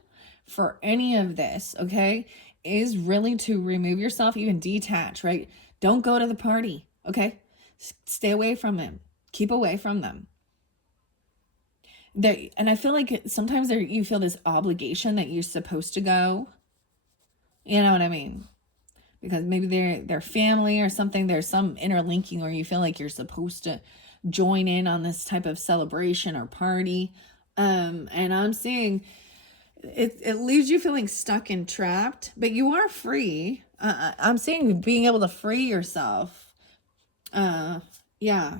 for any of this, okay, is really to remove yourself, even detach, right? Don't go to the party, okay? Stay away from them. Keep away from them. And I feel like sometimes you feel this obligation that you're supposed to go. You know what I mean? Because maybe they're family or something. There's some interlinking where you feel like you're supposed to join in on this type of celebration or party. And I'm seeing it leaves you feeling stuck and trapped, but you are free. I'm seeing being able to free yourself. Yeah.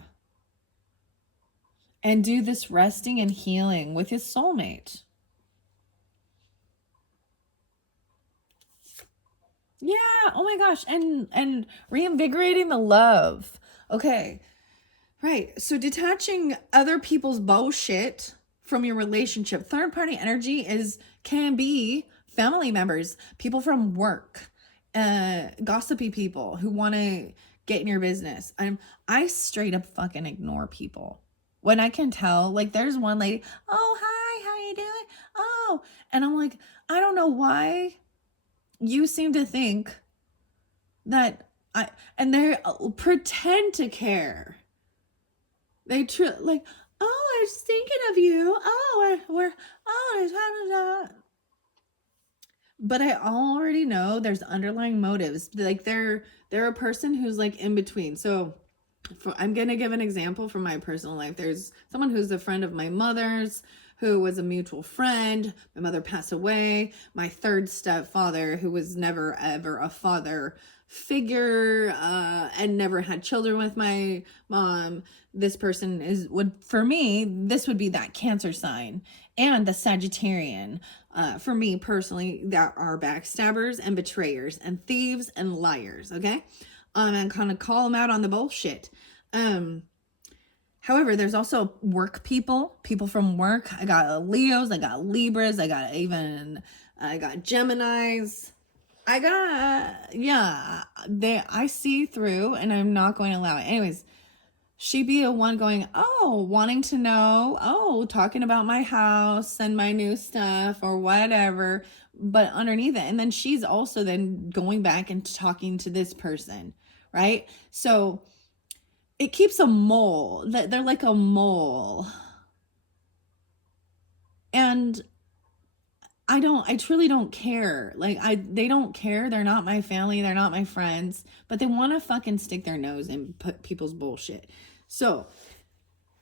And do this resting and healing with his soulmate. Yeah, oh my gosh. And reinvigorating the love. Okay. Right. So detaching other people's bullshit from your relationship. Third party energy can be family members, people from work, gossipy people who want to get in your business. I straight up fucking ignore people. When I can tell, like there's one lady, oh hi, how you doing? Oh, and I'm like, I don't know why you seem to think that and they pretend to care. They like, oh, I was thinking of you. But I already know there's underlying motives. Like they're a person who's like in between. So I'm going to give an example from my personal life. There's someone who's a friend of my mother's, who was a mutual friend. My mother passed away. My third stepfather, who was never ever a father figure, and never had children with my mom. This person for me, this would be that Cancer sign and the Sagittarian. For me personally, that are backstabbers and betrayers and thieves and liars. Okay. And kind of call them out on the bullshit. However, there's also work people from work. I got Leos, I got Libras, I got Geminis. I see through, and I'm not going to allow it. Anyways, she be a one going, oh, wanting to know, oh, talking about my house and my new stuff or whatever, but underneath it. And then she's also then going back and talking to this person, right? So it keeps a mole. They're like a mole. And I truly don't care. Like they don't care. They're not my family. They're not my friends, but they want to fucking stick their nose in people's bullshit. So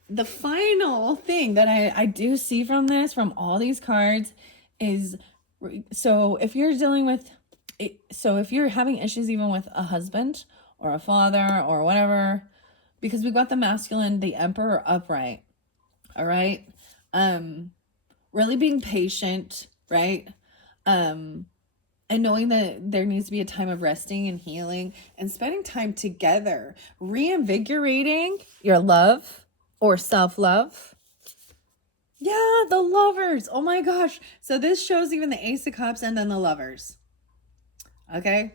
the final thing that I do see from all these cards is, so if you're dealing with it, so if you're having issues even with a husband or a father or whatever, because we've got the masculine, the Emperor upright. All right. Really being patient, right? And knowing that there needs to be a time of resting and healing and spending time together, reinvigorating your love or self-love. Yeah, the Lovers. Oh my gosh. So this shows even the Ace of Cups and then the Lovers. Okay.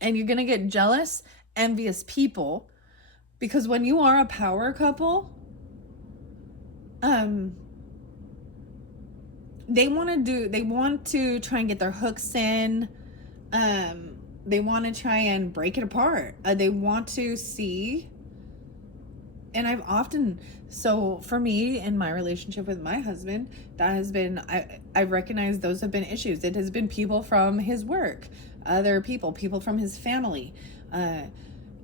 And you're going to get jealous, envious people, because when you are a power couple, they want to try and get their hooks in. They want to try and break it apart. They want to see. And so for me in my relationship with my husband, that has been, I've recognized those have been issues. It has been people from his work, other people from his family,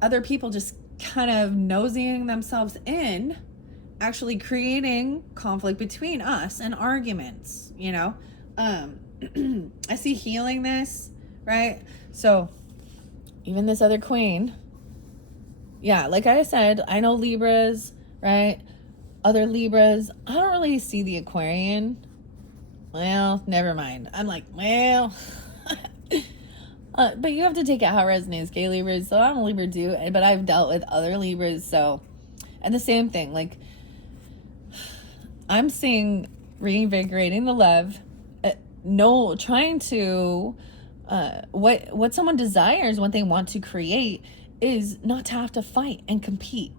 other people just kind of nosying themselves in, actually creating conflict between us and arguments, I see healing this, right? So even this other queen, yeah, like I said, I know Libras, right? Other Libras. I don't really see the Aquarian. Well, never mind. I'm like, well, but you have to take it how it resonates, gay Libras. So I'm a Libra too, but I've dealt with other Libras. So, and the same thing, like I'm seeing reinvigorating the love. No, trying to, what someone desires, what they want to create, is not to have to fight and compete,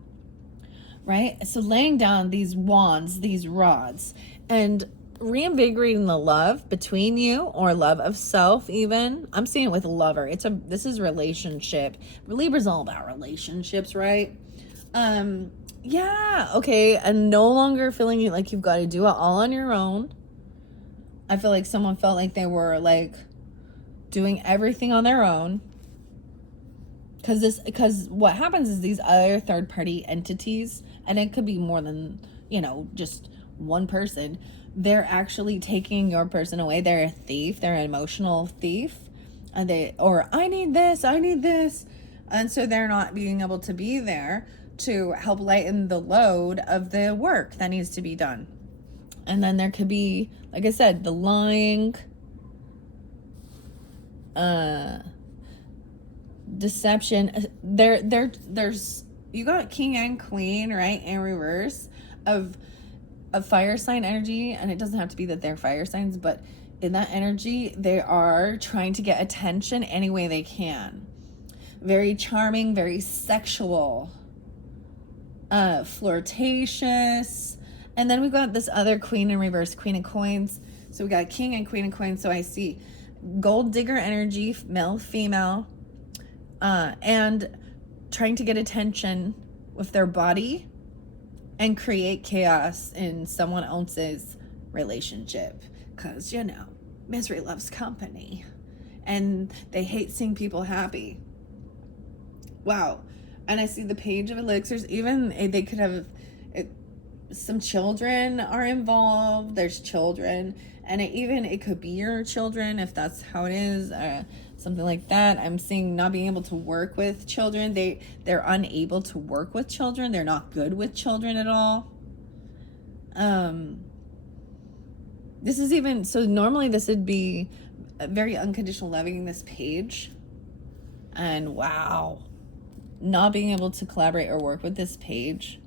right? So laying down these wands, these rods, and reinvigorating the love between you, or love of self. Even I'm seeing it with a lover. This is relationship. Libra's all about relationships, right? Yeah, okay, and no longer feeling like you've got to do it all on your own. I feel like someone felt like they were like doing everything on their own. Because what happens is these other third party entities, and it could be more than, just one person, they're actually taking your person away. They're a thief. They're an emotional thief. And I need this. And so they're not being able to be there to help lighten the load of the work that needs to be done. And then there could be, like I said, the lying, deception. There's you got king and queen, right, in reverse of fire sign energy, and it doesn't have to be that they're fire signs, but in that energy they are trying to get attention any way they can. Very charming, very sexual, flirtatious. And then we've got this other queen in reverse, queen of coins. So we got king and queen of coins. So I see gold digger energy, male, female, and trying to get attention with their body and create chaos in someone else's relationship. Because, misery loves company. And they hate seeing people happy. Wow. And I see the page of elixirs. Even they could have some children are involved. There's children, and it could be your children if that's how it is, something like that. I'm seeing not being able to work with children. They're unable to work with children. They're not good with children at all. This is even so. Normally, this would be a very unconditional loving, this page, and wow, not being able to collaborate or work with this page.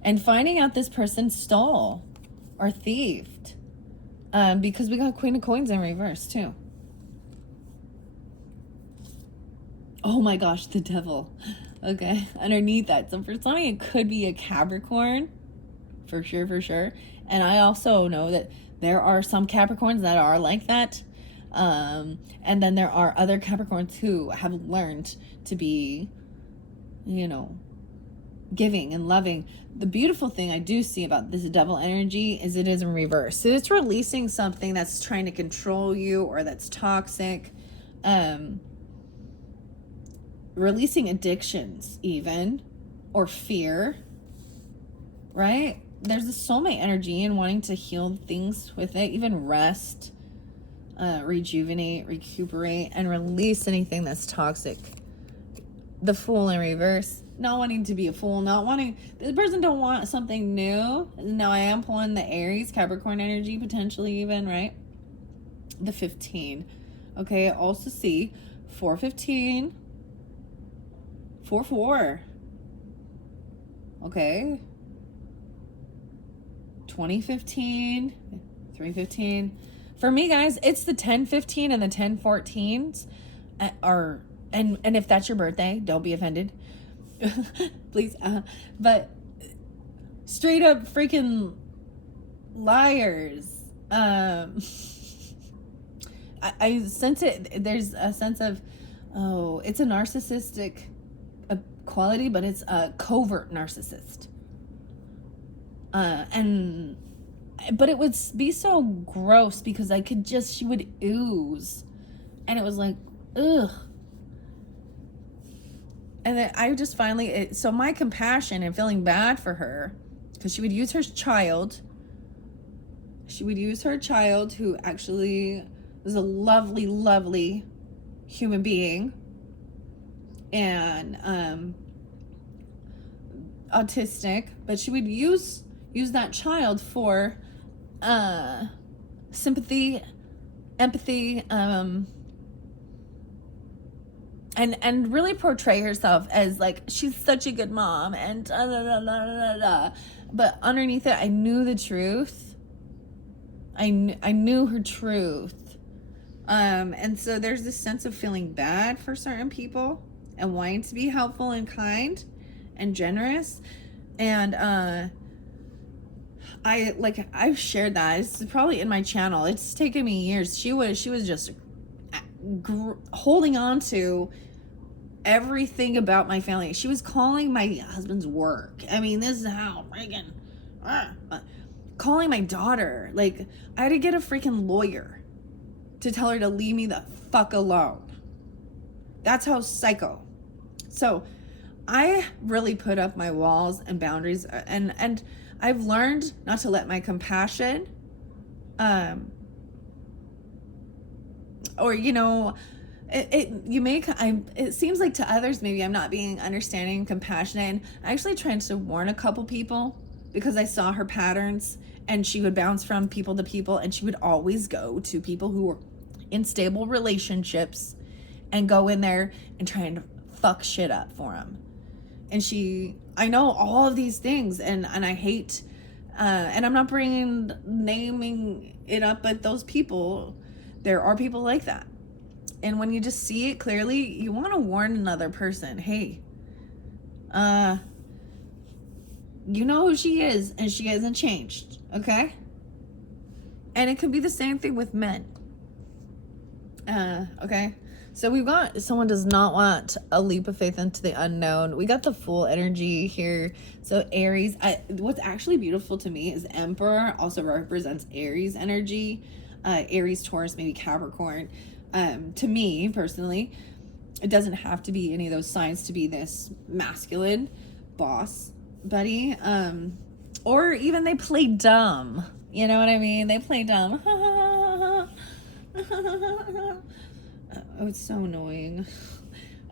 And finding out this person stole or thieved. Because we got Queen of Coins in reverse too. Oh my gosh, the devil. Okay, underneath that. So for some, it could be a Capricorn. For sure. And I also know that there are some Capricorns that are like that. And then there are other Capricorns who have learned to be, giving and loving. The beautiful thing I do see about this devil energy is it is in reverse. So it's releasing something that's trying to control you or that's toxic. Releasing addictions even, or fear, right? There's a soulmate energy and wanting to heal things with it, even rest, rejuvenate, recuperate, and release anything that's toxic. The Fool in reverse, not wanting to be a fool, the person don't want something new. Now I am pulling the Aries, Capricorn energy, potentially even, right? The 15. Okay, I also see 415, 4-4. Okay. 2015, 315. For me, guys, it's the 1015 and the 1014s are, and if that's your birthday, don't be offended. Please. But straight up freaking liars. I sense it. There's a sense of, it's a narcissistic quality, but it's a covert narcissist. But it would be so gross because she would ooze, and it was like, ugh. And then I just finally, so my compassion and feeling bad for her, because she would use her child who actually was a lovely, lovely human being, and autistic, but she would use that child for sympathy, empathy, and really portray herself as like she's such a good mom and da, da, da, da, da, da. But underneath it, I knew the truth. I knew her truth. And so there's this sense of feeling bad for certain people and wanting to be helpful and kind and generous. And I've shared that. It's probably in my channel. It's taken me years. She was just holding on to everything about my family. She was calling my husband's work. I mean, this is how freaking calling my daughter. Like, I had to get a freaking lawyer to tell her to leave me the fuck alone. That's how psycho. So I really put up my walls and boundaries, and I've learned not to let my compassion or it seems like to others maybe I'm not being understanding and compassionate. And I actually tried to warn a couple people because I saw her patterns, and she would bounce from people to people, and she would always go to people who were in stable relationships and go in there and try and fuck shit up for them. And I know all of these things, and I hate, and I'm not naming it up, but those people, there are people like that. And when you just see it clearly, you want to warn another person, hey, you know who she is, and she hasn't changed, okay? And it could be the same thing with men. Okay? So we've got, someone does not want a leap of faith into the unknown. We got the full energy here. So Aries, what's actually beautiful to me is Emperor also represents Aries energy. Aries, Taurus, maybe Capricorn. To me, personally, it doesn't have to be any of those signs to be this masculine boss buddy. Or even they play dumb. You know what I mean? They play dumb. Oh, it's so annoying.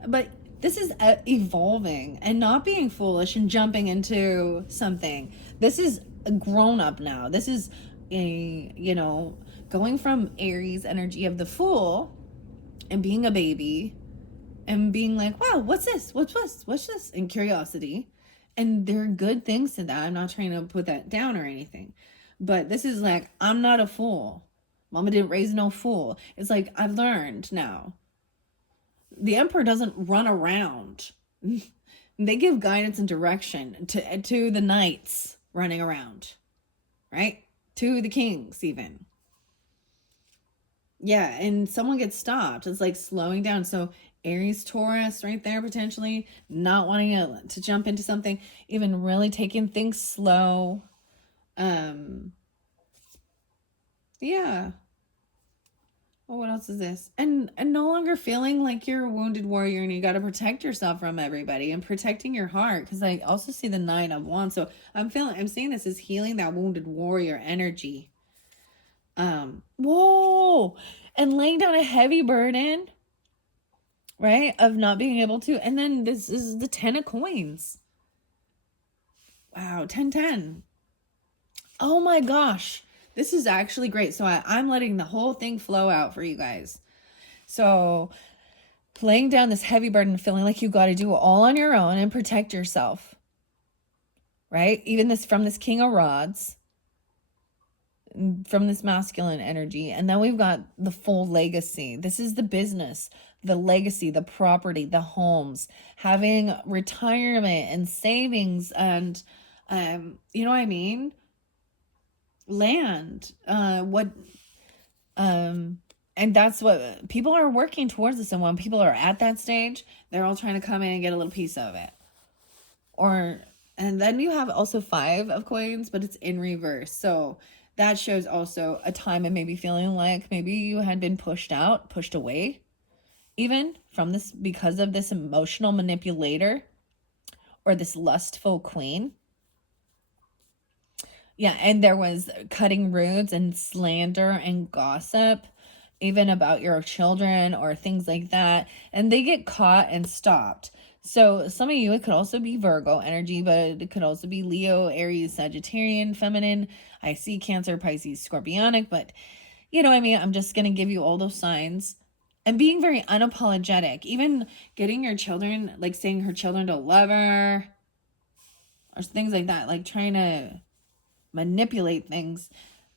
But this is evolving and not being foolish and jumping into something. This is grown up now. This is going from Aries energy of the Fool and being a baby and being like, wow, what's this? What's this? And curiosity. And there are good things to that. I'm not trying to put that down or anything. But this is like, I'm not a fool. Mama didn't raise no fool. It's like, I've learned now. The Emperor doesn't run around. They give guidance and direction to the knights running around, right? To the kings even. Yeah, and someone gets stopped. It's like slowing down. So Aries, Taurus right there, potentially not wanting to jump into something, even really taking things slow. Yeah. Oh, what else is this? And no longer feeling like you're a wounded warrior and you got to protect yourself from everybody and protecting your heart. Because I also see the Nine of Wands. So I'm seeing this as healing that wounded warrior energy. Whoa. And laying down a heavy burden, right? Of not being able to. And then this is the 10 of coins. Wow. 10. Oh my gosh. This is actually great. So I'm letting the whole thing flow out for you guys. So laying down this heavy burden, feeling like you got to do it all on your own and protect yourself, right? Even this from this King of Rods, from this masculine energy. And then we've got the full legacy. This is the business, the legacy, the property, the homes, having retirement and savings and, you know what I mean? Land, and that's what people are working towards this. And when people are at that stage, they're all trying to come in and get a little piece of it. And then you have also 5 of coins, but it's in reverse. So that shows also a time of maybe feeling like maybe you had been pushed away, even from this, because of this emotional manipulator or this lustful queen. Yeah, and there was cutting roots and slander and gossip. even about your children or things like that, and they get caught and stopped. So some of you, it could also be Virgo energy, but it could also be Leo, Aries, Sagittarian, feminine. I see Cancer, Pisces, Scorpionic, but you know what I mean? I'm just going to give you all those signs. And being very unapologetic, even getting your children, like saying her children don't love her or things like that, like trying to manipulate things.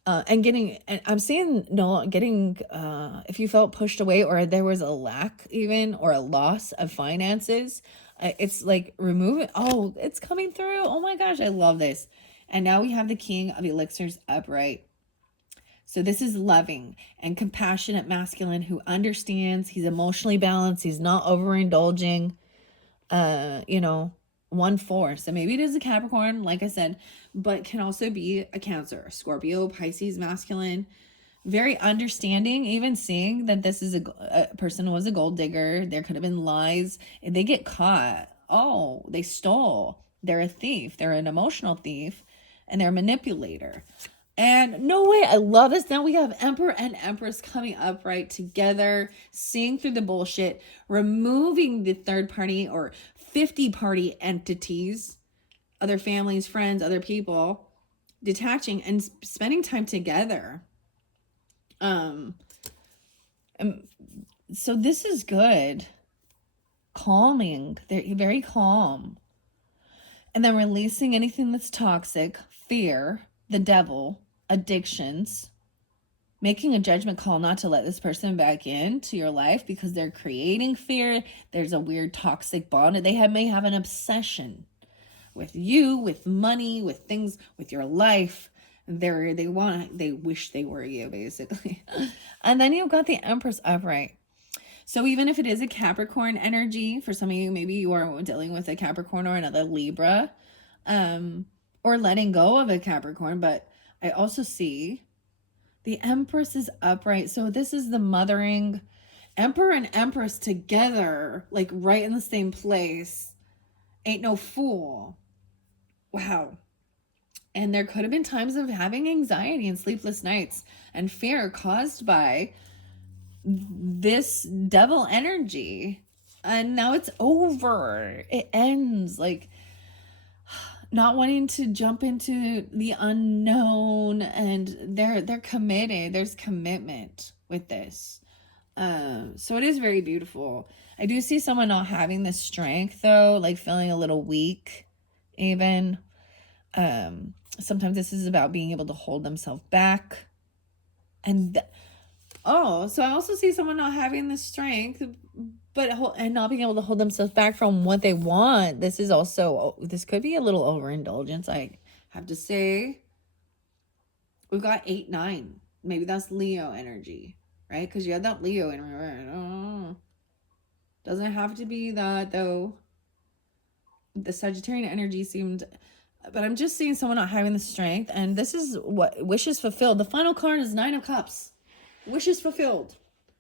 And getting, and I'm saying no, getting, if you felt pushed away or there was a lack even or a loss of finances, it's like remove it. Oh, it's coming through. Oh my gosh, I love this. And now we have the King of Elixirs upright. So this is loving and compassionate masculine who understands. He's emotionally balanced. He's not overindulging. You know, 1-4. So maybe it is a Capricorn, like I said, but can also be a Cancer, Scorpio, Pisces, masculine. Very understanding, even seeing that this is a person who was a gold digger. There could have been lies. They get caught. Oh, they stole. They're a thief. They're an emotional thief, and they're a manipulator. And no way, I love this. Now we have Emperor and Empress coming up right together, seeing through the bullshit, removing the third party or 50 party entities, other families, friends, other people, detaching and spending time together. So this is good. Calming. They're very calm. And then releasing anything that's toxic, fear, the devil, addictions, making a judgment call not to let this person back into your life because they're creating fear. There's a weird toxic bond. They may have an obsession with you, with money, with things, with your life. They wish they were you, basically. And then you've got the Empress upright. So even if it is a Capricorn energy, for some of you, maybe you are dealing with a Capricorn or another Libra, or letting go of a Capricorn, but I also see the Empress is upright. So this is the mothering Emperor and Empress together, like right in the same place. Ain't no fool. Wow. And there could have been times of having anxiety and sleepless nights and fear caused by this devil energy. And now it's over. It ends. Like, not wanting to jump into the unknown, and they're committed. There's commitment with this. So it is very beautiful. I do see someone not having the strength though, like feeling a little weak even. Sometimes this is about being able to hold themselves back. And so I also see someone not having the strength, and not being able to hold themselves back from what they want. This could be a little overindulgence, I have to say. We've got 8-9. Maybe that's Leo energy, right? Because you had that Leo energy. Doesn't have to be that, though. The Sagittarian energy seemed... But I'm just seeing someone not having the strength. And this is what wishes fulfilled. The final card is 9 of Cups. Wishes fulfilled.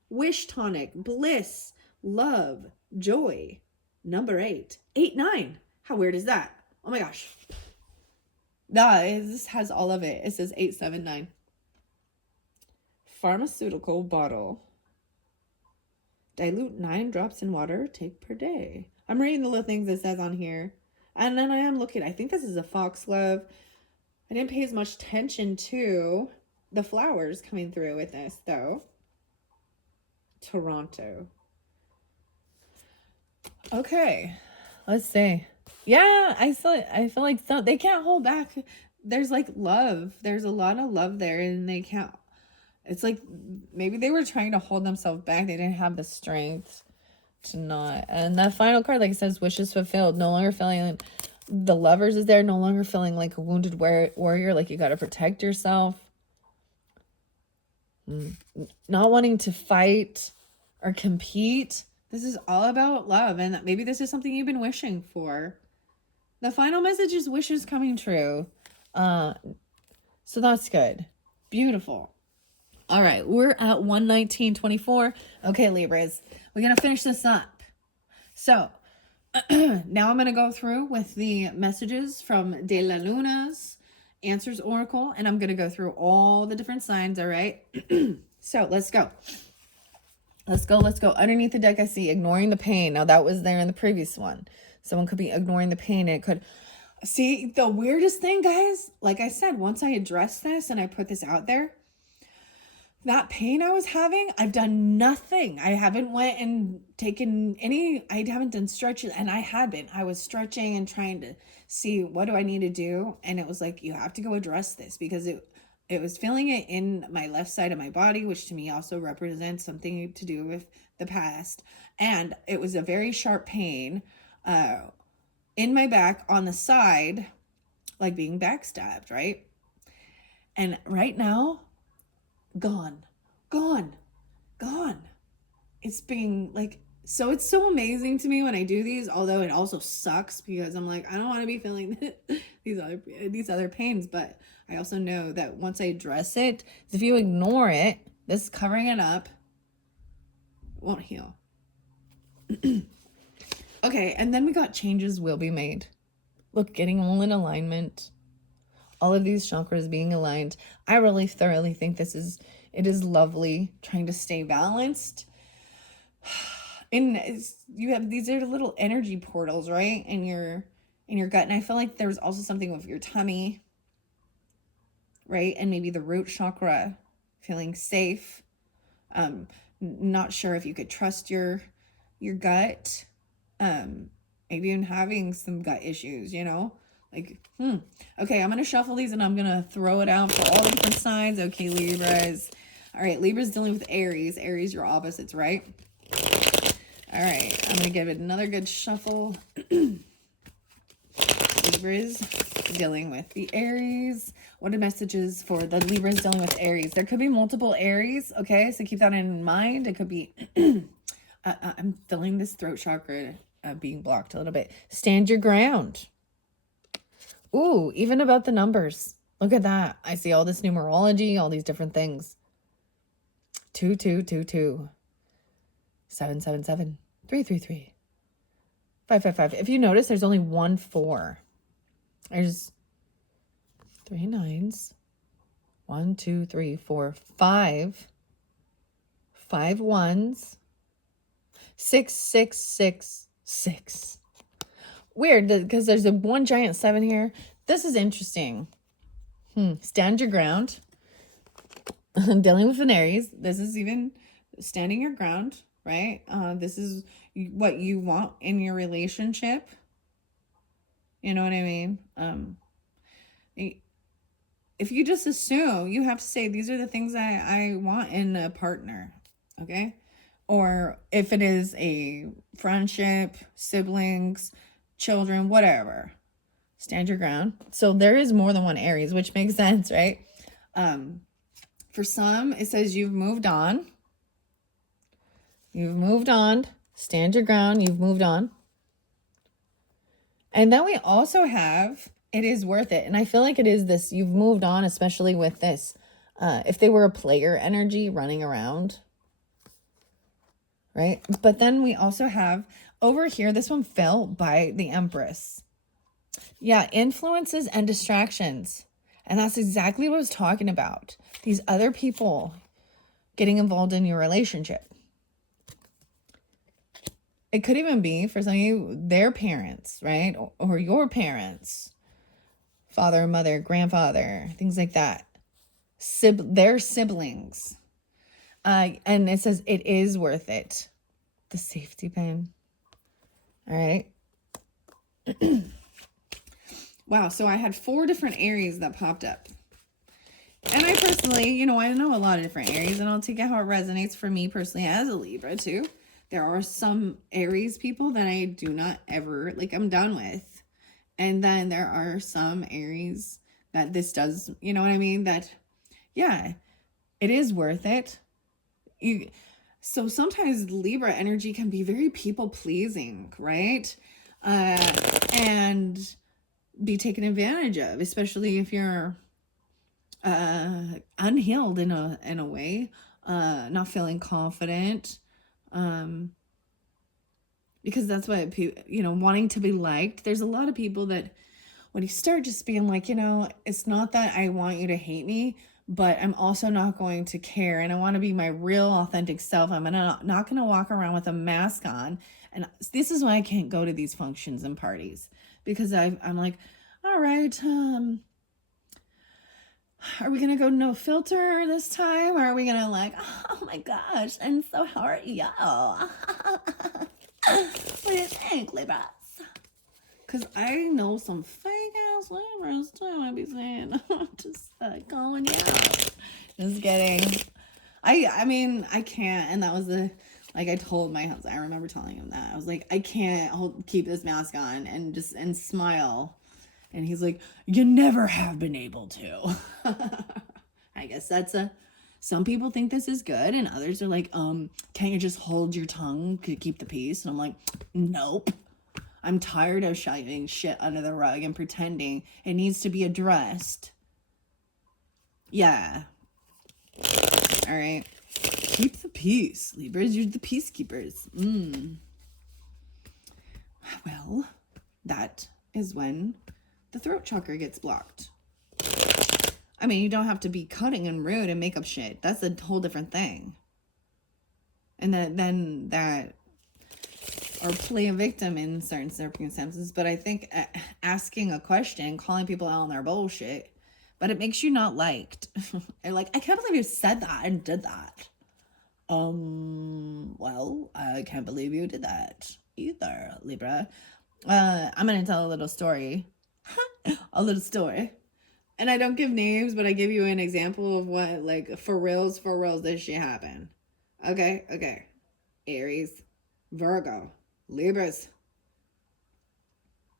Wish tonic. Bliss. Love. Joy. Number 8. 8-9. How weird is that? Oh my gosh. This has all of it. It says 8-7-9. Pharmaceutical bottle. Dilute 9 drops in water. Take per day. I'm reading the little things it says on here. And then I am looking. I think this is a foxglove. I didn't pay as much attention to the flowers coming through with this, though. Toronto. Okay. Let's see. Yeah, I feel like they can't hold back. There's like love. There's a lot of love there, and they can't. It's like maybe they were trying to hold themselves back. They didn't have the strength to not. And that final card, like it says, wishes fulfilled. No longer feeling the Lovers is there. No longer feeling like a wounded warrior. Like you got to protect yourself. Not wanting to fight or compete. This is all about love. And maybe this is something you've been wishing for. The final message is wishes coming true. So that's good. Beautiful. All right, we're at 1:19:24. Okay, Libras, we're going to finish this up. So, now I'm going to go through with the messages from De La Luna's Answers Oracle, and I'm going to go through all the different signs, all right? So, let's go. Let's go. Let's go. Underneath the deck, I see ignoring the pain. Now, that was there in the previous one. Someone could be ignoring the pain. It could... See, the weirdest thing, guys, like I said, once I address this and I put this out there, that pain I was having, I've done nothing. I haven't went and taken any... I haven't done stretches, and I had been. I was stretching and trying to see what do I need to do. And it was like, you have to go address this, because it was feeling it in my left side of my body, which to me also represents something to do with the past. And it was a very sharp pain in my back on the side, like being backstabbed, right? And right now, gone. It's being like, so it's so amazing to me when I do these, although it also sucks because I'm like, I don't want to be feeling these other pains, but I also know that once I address it, if you ignore it, this covering it up won't heal. Okay, and then we got changes will be made. Look, getting all in alignment. All of these chakras being aligned. I really thoroughly think it is lovely trying to stay balanced. And you have these are little energy portals, right? In your gut. And I feel like there's also something with your tummy, right? And maybe the root chakra, feeling safe. Not sure if you could trust your gut. Maybe even having some gut issues, you know? Like, okay, I'm going to shuffle these and I'm going to throw it out for all the different signs. Okay, Libras. All right, Libra's dealing with Aries. Aries, your opposites, right? All right, I'm going to give it another good shuffle. Libras dealing with the Aries. What are messages for the Libras dealing with Aries? There could be multiple Aries, okay? So keep that in mind. It could be... I'm feeling this throat chakra being blocked a little bit. Stand your ground. Ooh, even about the numbers. Look at that. I see all this numerology, all these different things. 2222. 777. 333. 555. If you notice, there's only 1 4. There's 3 9s. 1, 2, 3, 4, 5. 5 1s. 6, 6, 6, 6. Weird, because there's a 1 giant 7 here. This is interesting. Stand your ground. Dealing with an Aries. This is even standing your ground, right? This is what you want in your relationship. You know what I mean? If you just assume, you have to say, these are the things I want in a partner, okay? Or if it is a friendship, siblings, children, whatever, stand your ground. So there is more than one Aries, which makes sense, right? For some, it says you've moved on. You've moved on. Stand your ground. You've moved on. And then we also have, it is worth it. And I feel like it is this, you've moved on, especially with this. If they were a player energy running around, right? But then we also have over here, this one fell by the Empress. Yeah, influences and distractions. And that's exactly what I was talking about. These other people getting involved in your relationship. It could even be, for some of you, their parents, right? Or your parents. Father, mother, grandfather, things like that. Their siblings. And it says it is worth it. The safety pin. All right. Wow. So I had 4 different Aries that popped up. And I personally, I know a lot of different Aries, and I'll take it how it resonates for me personally as a Libra too. There are some Aries people that I do not ever, I'm done with. And then there are some Aries that this does, you know what I mean? That, yeah, it is worth it. So sometimes Libra energy can be very people-pleasing, right? And be taken advantage of, especially if you're unhealed in a way, not feeling confident, because that's what wanting to be liked. There's a lot of people that when you start just being like, it's not that I want you to hate me, but I'm also not going to care, and I want to be my real authentic self. I'm not going to walk around with a mask on. And this is why I can't go to these functions and parties, because I'm like, all right, are we gonna go no filter this time, or are we gonna like, oh my gosh, and so how are you? What do you think, Libras? Because I know some fake ass Libras too, I'd be saying. Just calling you out. Just kidding. I mean, I can't, and that was like I told my husband, I remember telling him that. I was like, I can't keep this mask on and smile. And he's like, you never have been able to. I guess that's some people think this is good, and others are like, can't you just hold your tongue to keep the peace? And I'm like, nope. I'm tired of shoving shit under the rug and pretending it needs to be addressed. Yeah. All right. Keep the peace, Libras. You're the peacekeepers. Well, that is when the throat chakra gets blocked. I mean, you don't have to be cutting and rude and make up shit. That's a whole different thing. And then that, or play a victim in certain circumstances. But I think asking a question, calling people out on their bullshit, but it makes you not liked. And like, I can't believe you said that and did that. Well, I can't believe you did that either, Libra. I'm gonna tell a little story. A little story. And I don't give names, but I give you an example of what, like, for reals, this shit happened. Okay. Aries, Virgo, Libras.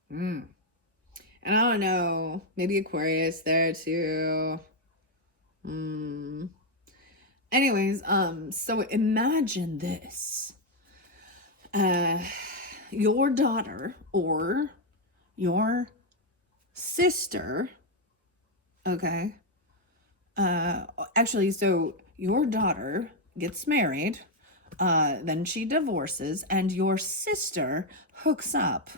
And I don't know, maybe Aquarius there too. Anyways, so imagine this. Your daughter or your sister, okay, actually, so your daughter gets married, then she divorces, and your sister hooks up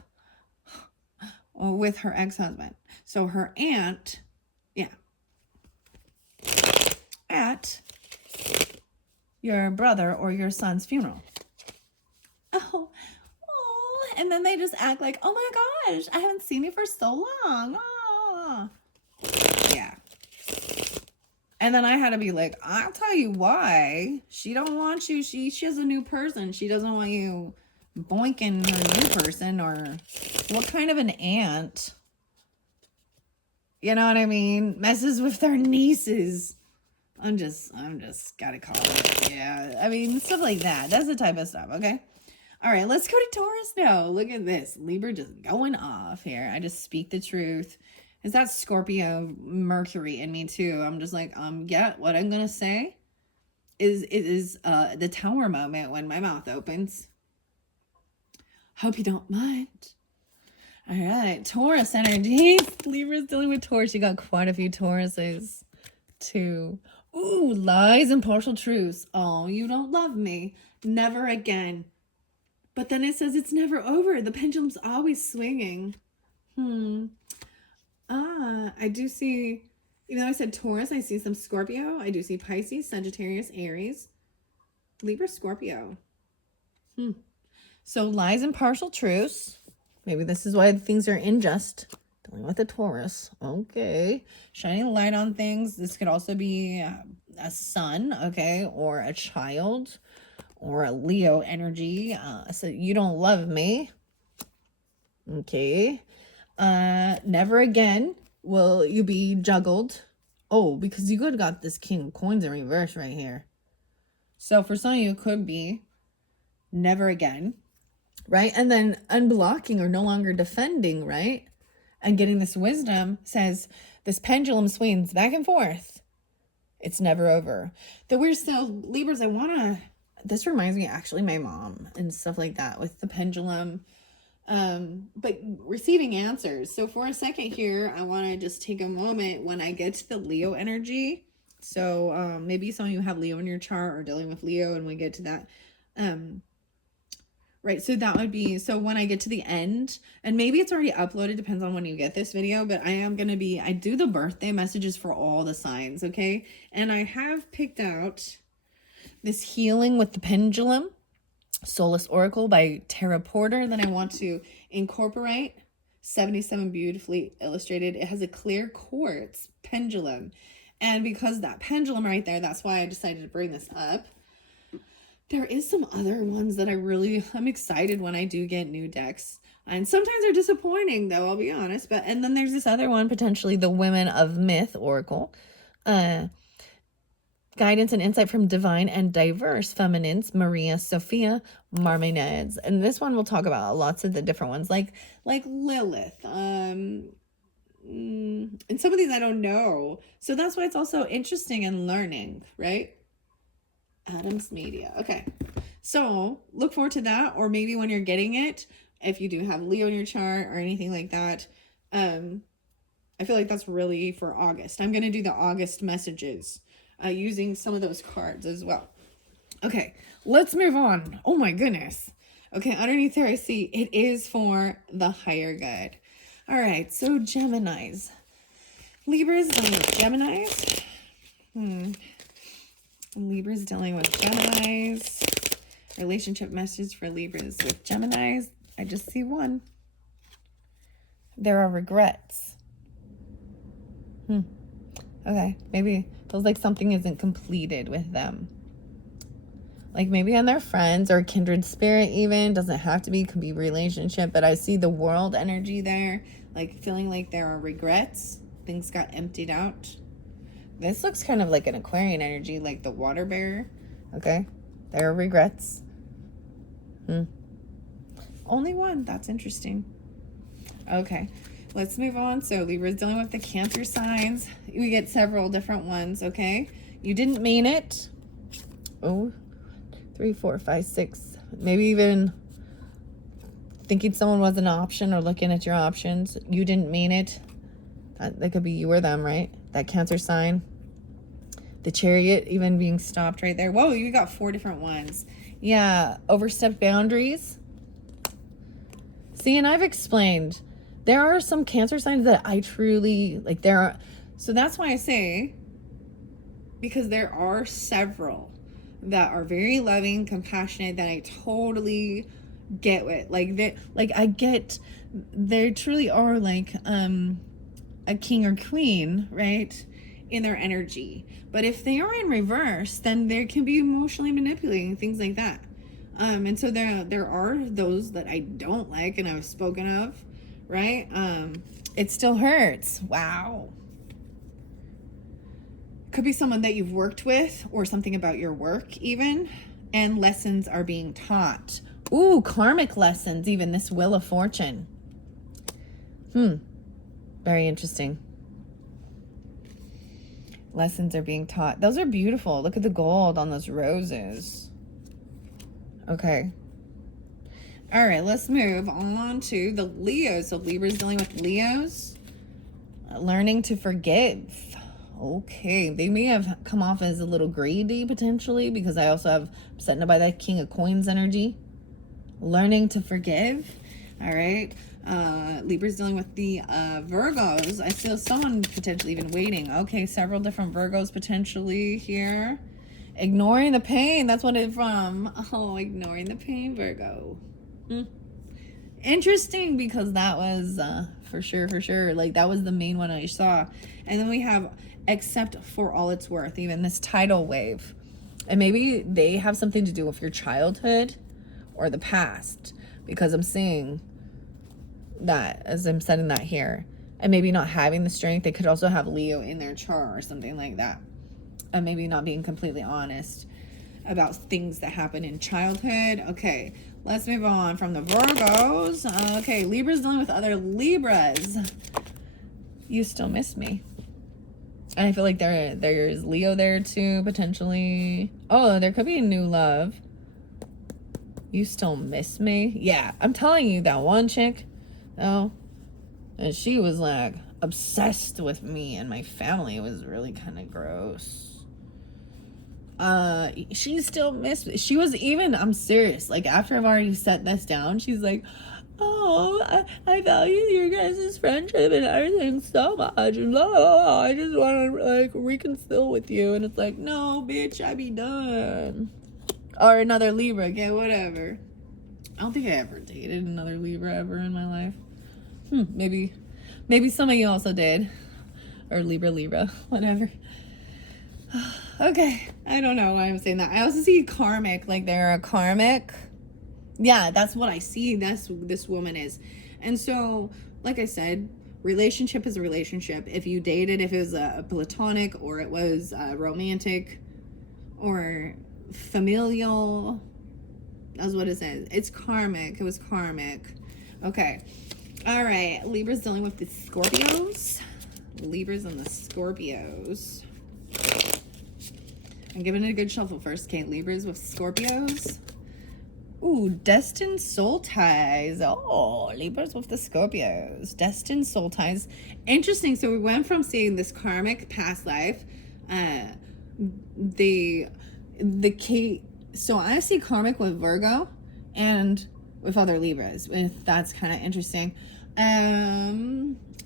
with her ex-husband. So her aunt, at your brother or your son's funeral. Oh, and then they just act like, oh my gosh, I haven't seen you for so long. Oh. Yeah. And then I had to be like, I'll tell you why. She don't want you. She's a new person. She doesn't want you boinking her new person. Or what kind of an aunt, you know what I mean, messes with their nieces? I'm just gotta call it. Yeah, I mean, stuff like that. That's the type of stuff, okay? All right, let's go to Taurus now. Look at this. Libra just going off here. I just speak the truth. Is that Scorpio Mercury in me too? I'm just like, yeah, what I'm gonna say is the Tower moment when my mouth opens. Hope you don't mind. All right, Taurus energy. Libra's dealing with Taurus. You got quite a few Tauruses too. Ooh, lies and partial truths. Oh, you don't love me. Never again. But then it says it's never over. The pendulum's always swinging. I do see, even though I said Taurus, I see some Scorpio. I do see Pisces, Sagittarius, Aries, Libra, Scorpio. So lies and partial truths. Maybe this is why things are unjust. Dealing with a Taurus. Okay. Shining light on things. This could also be a son, okay, or a child, or a Leo energy. So you don't love me. Okay. Never again will you be juggled. Oh, because you could have got this King of Coins in reverse right here. So for some of you, it could be never again, right? And then unblocking or no longer defending, right? And getting this wisdom says this pendulum swings back and forth. It's never over. The weird stuff, Libras, this reminds me actually my mom and stuff like that with the pendulum. But receiving answers. So for a second here, I want to just take a moment when I get to the Leo energy. So maybe some of you have Leo in your chart or dealing with Leo, and we get to that. Right, so that would be, so when I get to the end, and maybe it's already uploaded, depends on when you get this video, but I do the birthday messages for all the signs, okay? And I have picked out this Healing with the Pendulum, Soulless Oracle by Tara Porter, that I want to incorporate. 77 beautifully illustrated. It has a clear quartz pendulum. And because that pendulum right there, that's why I decided to bring this up. There is some other ones that I'm excited when I do get new decks. And sometimes they're disappointing, though, I'll be honest. And then there's this other one, potentially the Women of Myth Oracle. Guidance and insight from divine and diverse feminines, Maria Sophia Martinez. And this one we'll talk about lots of the different ones, like Lilith. And some of these I don't know. So that's why it's also interesting and learning, right? Adams Media. Okay. So look forward to that, or maybe when you're getting it, if you do have Leo in your chart or anything like that. I feel like that's really for August. I'm going to do the August messages using some of those cards as well. Okay, let's move on. Oh my goodness. Okay, underneath there I see it is for the higher good. All right, so Geminis. Libras dealing with Geminis. Libras dealing with Geminis. Relationship message for Libras with Geminis. I just see one. There are regrets. Okay, maybe feels like something isn't completed with them. Like maybe on their friends or kindred spirit even. Doesn't have to be, could be relationship. But I see the world energy there. Like feeling like there are regrets. Things got emptied out. This looks kind of like an Aquarian energy, like the water bearer. Okay, there are regrets. Only one. That's interesting. Okay, let's move on. So Libra's dealing with the Cancer signs. We get several different ones, okay? You didn't mean it. Oh, 3, 4, 5, 6. Maybe even thinking someone was an option or looking at your options. You didn't mean it. That could be you or them, right? That Cancer sign. The Chariot even being stopped right there. Whoa, you got 4 different ones. Yeah, overstepped boundaries. See, and I've explained, there are some Cancer signs that I truly, like there are, so that's why I say, because there are several that are very loving, compassionate, that I totally get with. I get, they truly are like a king or queen, right? In their energy. But if they are in reverse, then they can be emotionally manipulating, things like that. And so there are those that I don't like, and I've spoken of, right? It still hurts. Wow. Could be someone that you've worked with, or something about your work even, and lessons are being taught. Ooh, karmic lessons, even this Wheel of Fortune. Very interesting. Lessons are being taught. Those are beautiful. Look at the gold on those roses. Okay. All right, let's move on to the Leos. So Libra's dealing with Leos. Learning to forgive. Okay, they may have come off as a little greedy potentially, because I also have set by that King of Coins energy. Learning to forgive. All right. Libra's dealing with the Virgos. I feel someone potentially even waiting. Okay, several different Virgos potentially here. Ignoring the pain. That's what it's from. Oh, ignoring the pain, Virgo. Interesting, because that was for sure. Like that was the main one I saw. And then we have accept for all it's worth. Even this tidal wave. And maybe they have something to do with your childhood or the past, because I'm seeing that as I'm setting that here. And maybe not having the strength. They could also have Leo in their chart or something like that. And maybe not being completely honest about things that happen in childhood. Okay, let's move on from the Virgos. Okay, Libra's dealing with other Libras. You still miss me. And I feel like there's Leo there too, potentially. Oh, there could be a new love. You still miss me? Yeah, I'm telling you, that one chick, oh, and she was like obsessed with me and my family. It was really kind of gross. She still missed me. She was even, I'm serious, like after I've already set this down, she's like, oh, I value your guys' friendship and everything so much, and blah, blah, blah. I just want to like reconcile with you. And it's like, no bitch, I be done. Or another Libra, okay, whatever. I don't think I ever dated another Libra ever in my life. Maybe some of you also did. Or Libra, whatever. Okay, I don't know why I'm saying that. I also see karmic, like they're a karmic. Yeah, that's what I see. That's who this woman is. And so, like I said, relationship is a relationship. If you dated, if it was a platonic or it was romantic or familial, that's what it says. It's karmic. It was karmic. Okay. All right. Libra's dealing with the Scorpios. Libras and the Scorpios. I'm giving it a good shuffle first. Okay, Libras with Scorpios. Ooh, destined soul ties. Oh, Libras with the Scorpios. Destined soul ties. Interesting. So we went from seeing this karmic past life. So I see karmic with Virgo and with other Libras. That's kind of interesting.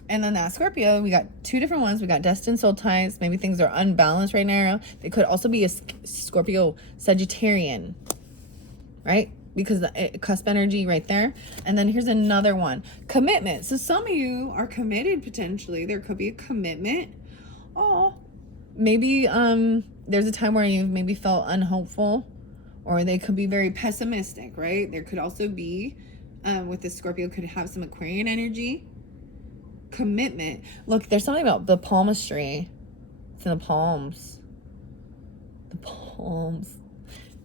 And then that Scorpio, we got two different ones. We got destined soul ties. Maybe things are unbalanced right now. They could also be a Scorpio Sagittarian, right? Because the cusp energy right there. And then here's another one. Commitment. So some of you are committed potentially. There could be a commitment. Oh, maybe there's a time where you've maybe felt unhopeful, or they could be very pessimistic, right? There could also be, with the Scorpio, could have some Aquarian energy. Commitment. Look, there's something about the palmistry. It's in the palms. The palms.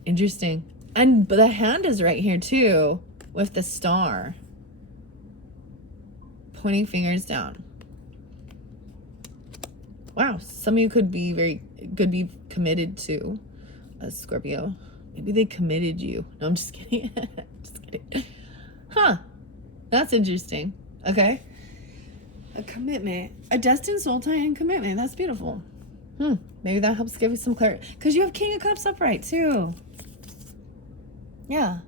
Interesting. And the hand is right here too, with the star. Pointing fingers down. Wow, some of you could be committed to a Scorpio. Maybe they committed you. No, I'm just kidding. Just kidding. Huh. That's interesting. Okay. A commitment. A destined soul tie and commitment. That's beautiful. Maybe that helps give you some clarity. Because you have King of Cups upright too. Yeah.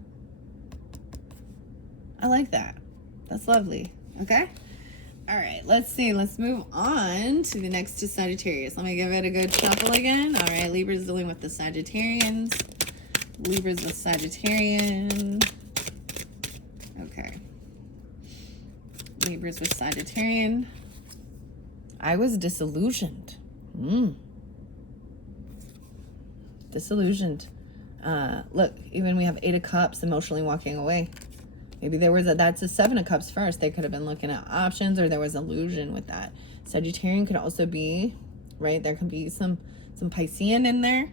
I like that. That's lovely. Okay. All right. Let's see. Let's move on to the next to Sagittarius. Let me give it a good shuffle again. All right. Libra's dealing with the Sagittarians. Libra's with Sagittarian. Okay. Libra's with Sagittarian. I was disillusioned. Disillusioned. Look, even we have 8 of Cups, emotionally walking away. Maybe there was that's a 7 of Cups first. They could have been looking at options, or there was illusion with that. Sagittarian could also be, right? There could be some Piscean in there.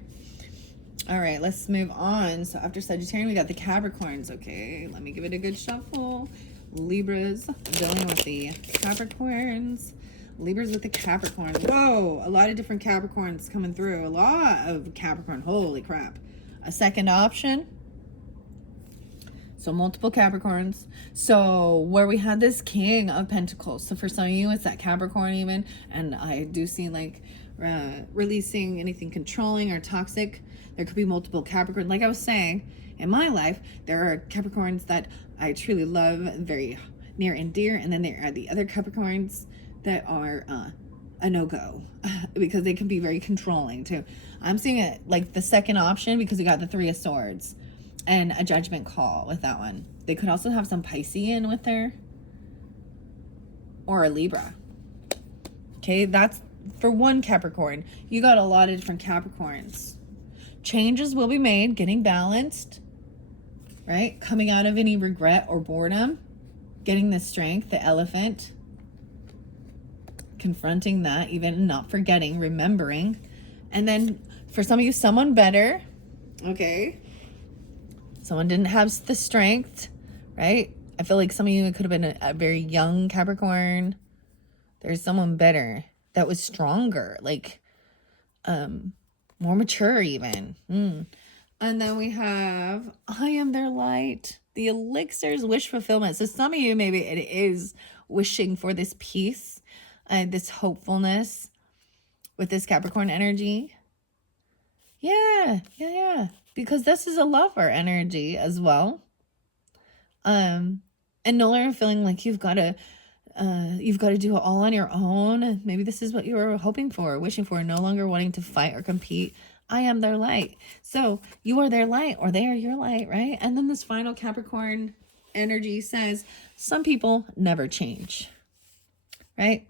All right, let's move on. So after Sagittarian, we got the Capricorns. Okay, let me give it a good shuffle. Libras dealing with the Capricorns. Libras with the Capricorn. Whoa, a lot of different Capricorns coming through. A lot of Capricorn. Holy crap. A second option. So multiple Capricorns. So where we had this King of Pentacles. So for some of you, it's that Capricorn even. And I do see like releasing anything controlling or toxic. There could be multiple Capricorn. Like I was saying, in my life, there are Capricorns that I truly love, very near and dear. And then there are the other Capricorns that are a no-go because they can be very controlling too. I'm seeing it like the second option because we got the 3 of Swords and a judgment call with that one. They could also have some Piscean with her or a Libra. Okay, that's for one Capricorn. You got a lot of different Capricorns. Changes will be made, getting balanced, right? Coming out of any regret or boredom, getting the strength, the Elephant, confronting that, even not forgetting, remembering. And then for some of you, someone better, okay? Someone didn't have the strength, right? I feel like some of you, it could have been a very young Capricorn. There's someone better that was stronger, like more mature even. And then we have I am their light, the elixirs, wish fulfillment. So some of you, maybe it is wishing for this peace, this hopefulness with this Capricorn energy. Yeah. Because this is a lover energy as well. And no longer feeling like you've got to do it all on your own. Maybe this is what you were hoping for, wishing for, no longer wanting to fight or compete. I am their light. So you are their light, or they are your light, right? And then this final Capricorn energy says some people never change, right?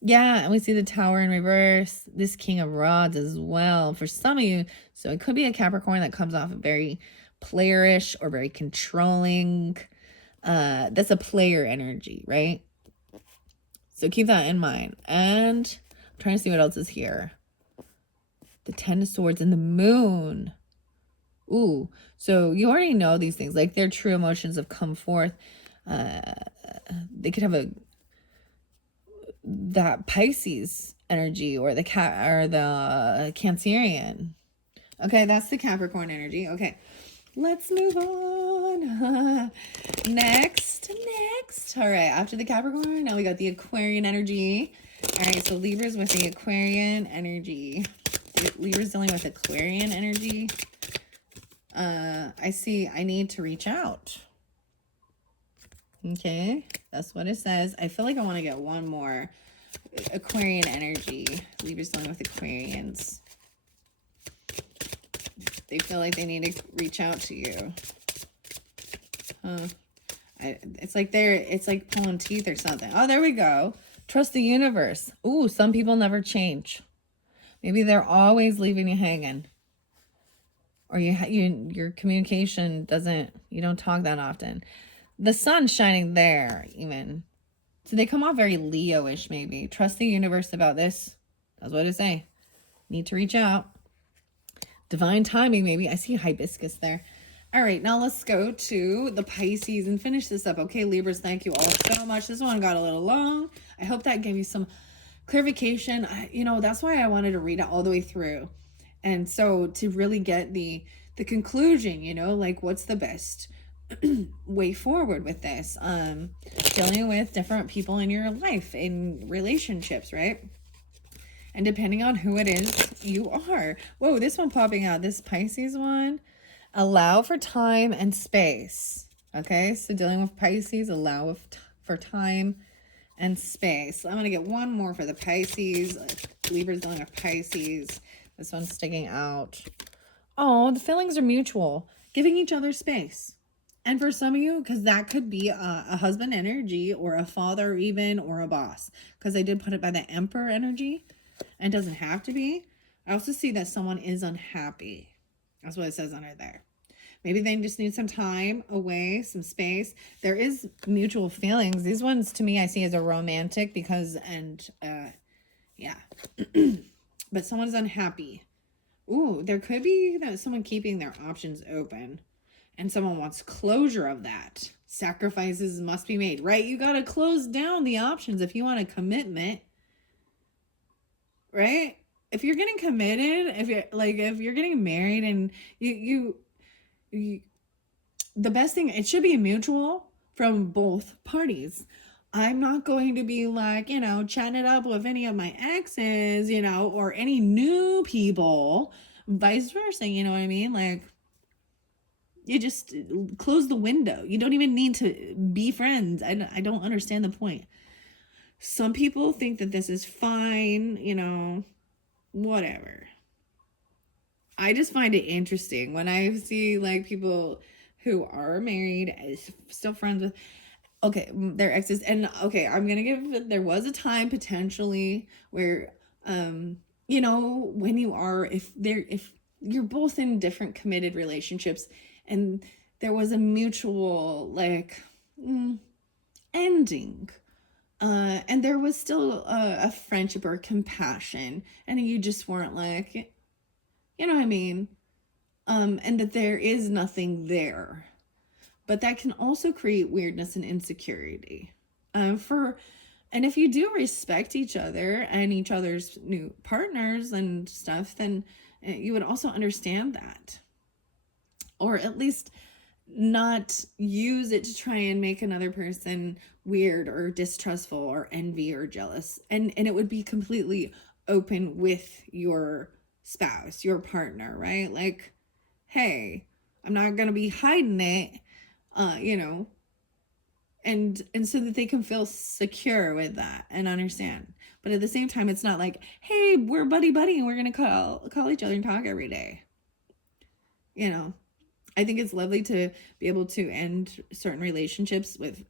Yeah, and we see the Tower in reverse, this King of Rods as well for some of you. So it could be a Capricorn that comes off very playerish or very controlling. That's a player energy, right? So keep that in mind. And I'm trying to see what else is here. The Ten of Swords and the Moon. Ooh, so you already know these things. Like their true emotions have come forth. They could have that Pisces energy or the Cancerian. Okay, that's the Capricorn energy. Okay, let's move on. Next. All right, after the Capricorn, now we got the Aquarian energy. All right, so Libra's with the Aquarian energy. Libra's dealing with Aquarian energy. I see I need to reach out. Okay, that's what it says. I feel like I want to get one more. Aquarian energy. Libra's dealing with Aquarians. They feel like they need to reach out to you. It's like pulling teeth or something. Oh, there we go. Trust the universe. Ooh, some people never change. Maybe they're always leaving you hanging. Or your communication you don't talk that often. The sun's shining there even. So they come off very Leo-ish maybe. Trust the universe about this. That's what I say. Need to reach out. Divine timing maybe. I see hibiscus there. All right, now let's go to the Pisces and finish this up. Okay, Libras, thank you all so much. This one got a little long. I hope that gave you some clarification. That's why I wanted to read it all the way through. And so to really get the conclusion, like what's the best way forward with this? Dealing with different people in your life, in relationships, right? And depending on who it is you are. Whoa, this one popping out, this Pisces one. Allow for time and space. Okay, so dealing with Pisces, allow for time and space. I'm going to get one more for the Pisces. Libra's dealing with Pisces. This one's sticking out. Oh, the feelings are mutual. Giving each other space. And for some of you, because that could be a husband energy or a father even or a boss. Because I did put it by the Emperor energy. And it doesn't have to be. I also see that someone is unhappy. That's what it says under there. Maybe they just need some time away, some space. There is mutual feelings. These ones, to me, I see as a romantic yeah. But someone's unhappy. Ooh, there could be someone keeping their options open. And someone wants closure of that. Sacrifices must be made, right? You got to close down the options if you want a commitment. Right? If you're getting committed, if you're getting married and you the best thing, it should be mutual from both parties. I'm not going to be chatting it up with any of my exes, or any new people, vice versa, you know what I mean? Like, you just close the window. You don't even need to be friends. I don't understand the point. Some people think that this is fine, whatever. I just find it interesting when I see people who are married, still friends with, their exes. And I'm going to give, there was a time potentially where, when you are, if you're both in different committed relationships and there was a mutual ending, and there was still a friendship or compassion, and you just weren't you know what I mean? And that there is nothing there. But that can also create weirdness and insecurity. And if you do respect each other and each other's new partners and stuff, then you would also understand that. Or at least not use it to try and make another person weird or distrustful or envy or jealous. And it would be completely open with your spouse, your partner, right? Like, hey, I'm not going to be hiding it, you know, and so that they can feel secure with that and understand. But at the same time, it's not like, hey, we're buddy and we're going to call each other and talk every day. You know, I think it's lovely to be able to end certain relationships with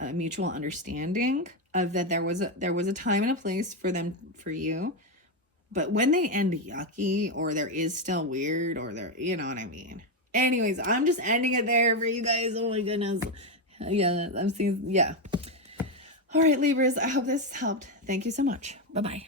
a mutual understanding of that there was a time and a place for them, for you. But when they end yucky, or there is still weird, or there, you know what I mean. Anyways, I'm just ending it there for you guys. Oh my goodness. Yeah, I'm seeing, yeah. All right, Libras, I hope this helped. Thank you so much. Bye-bye.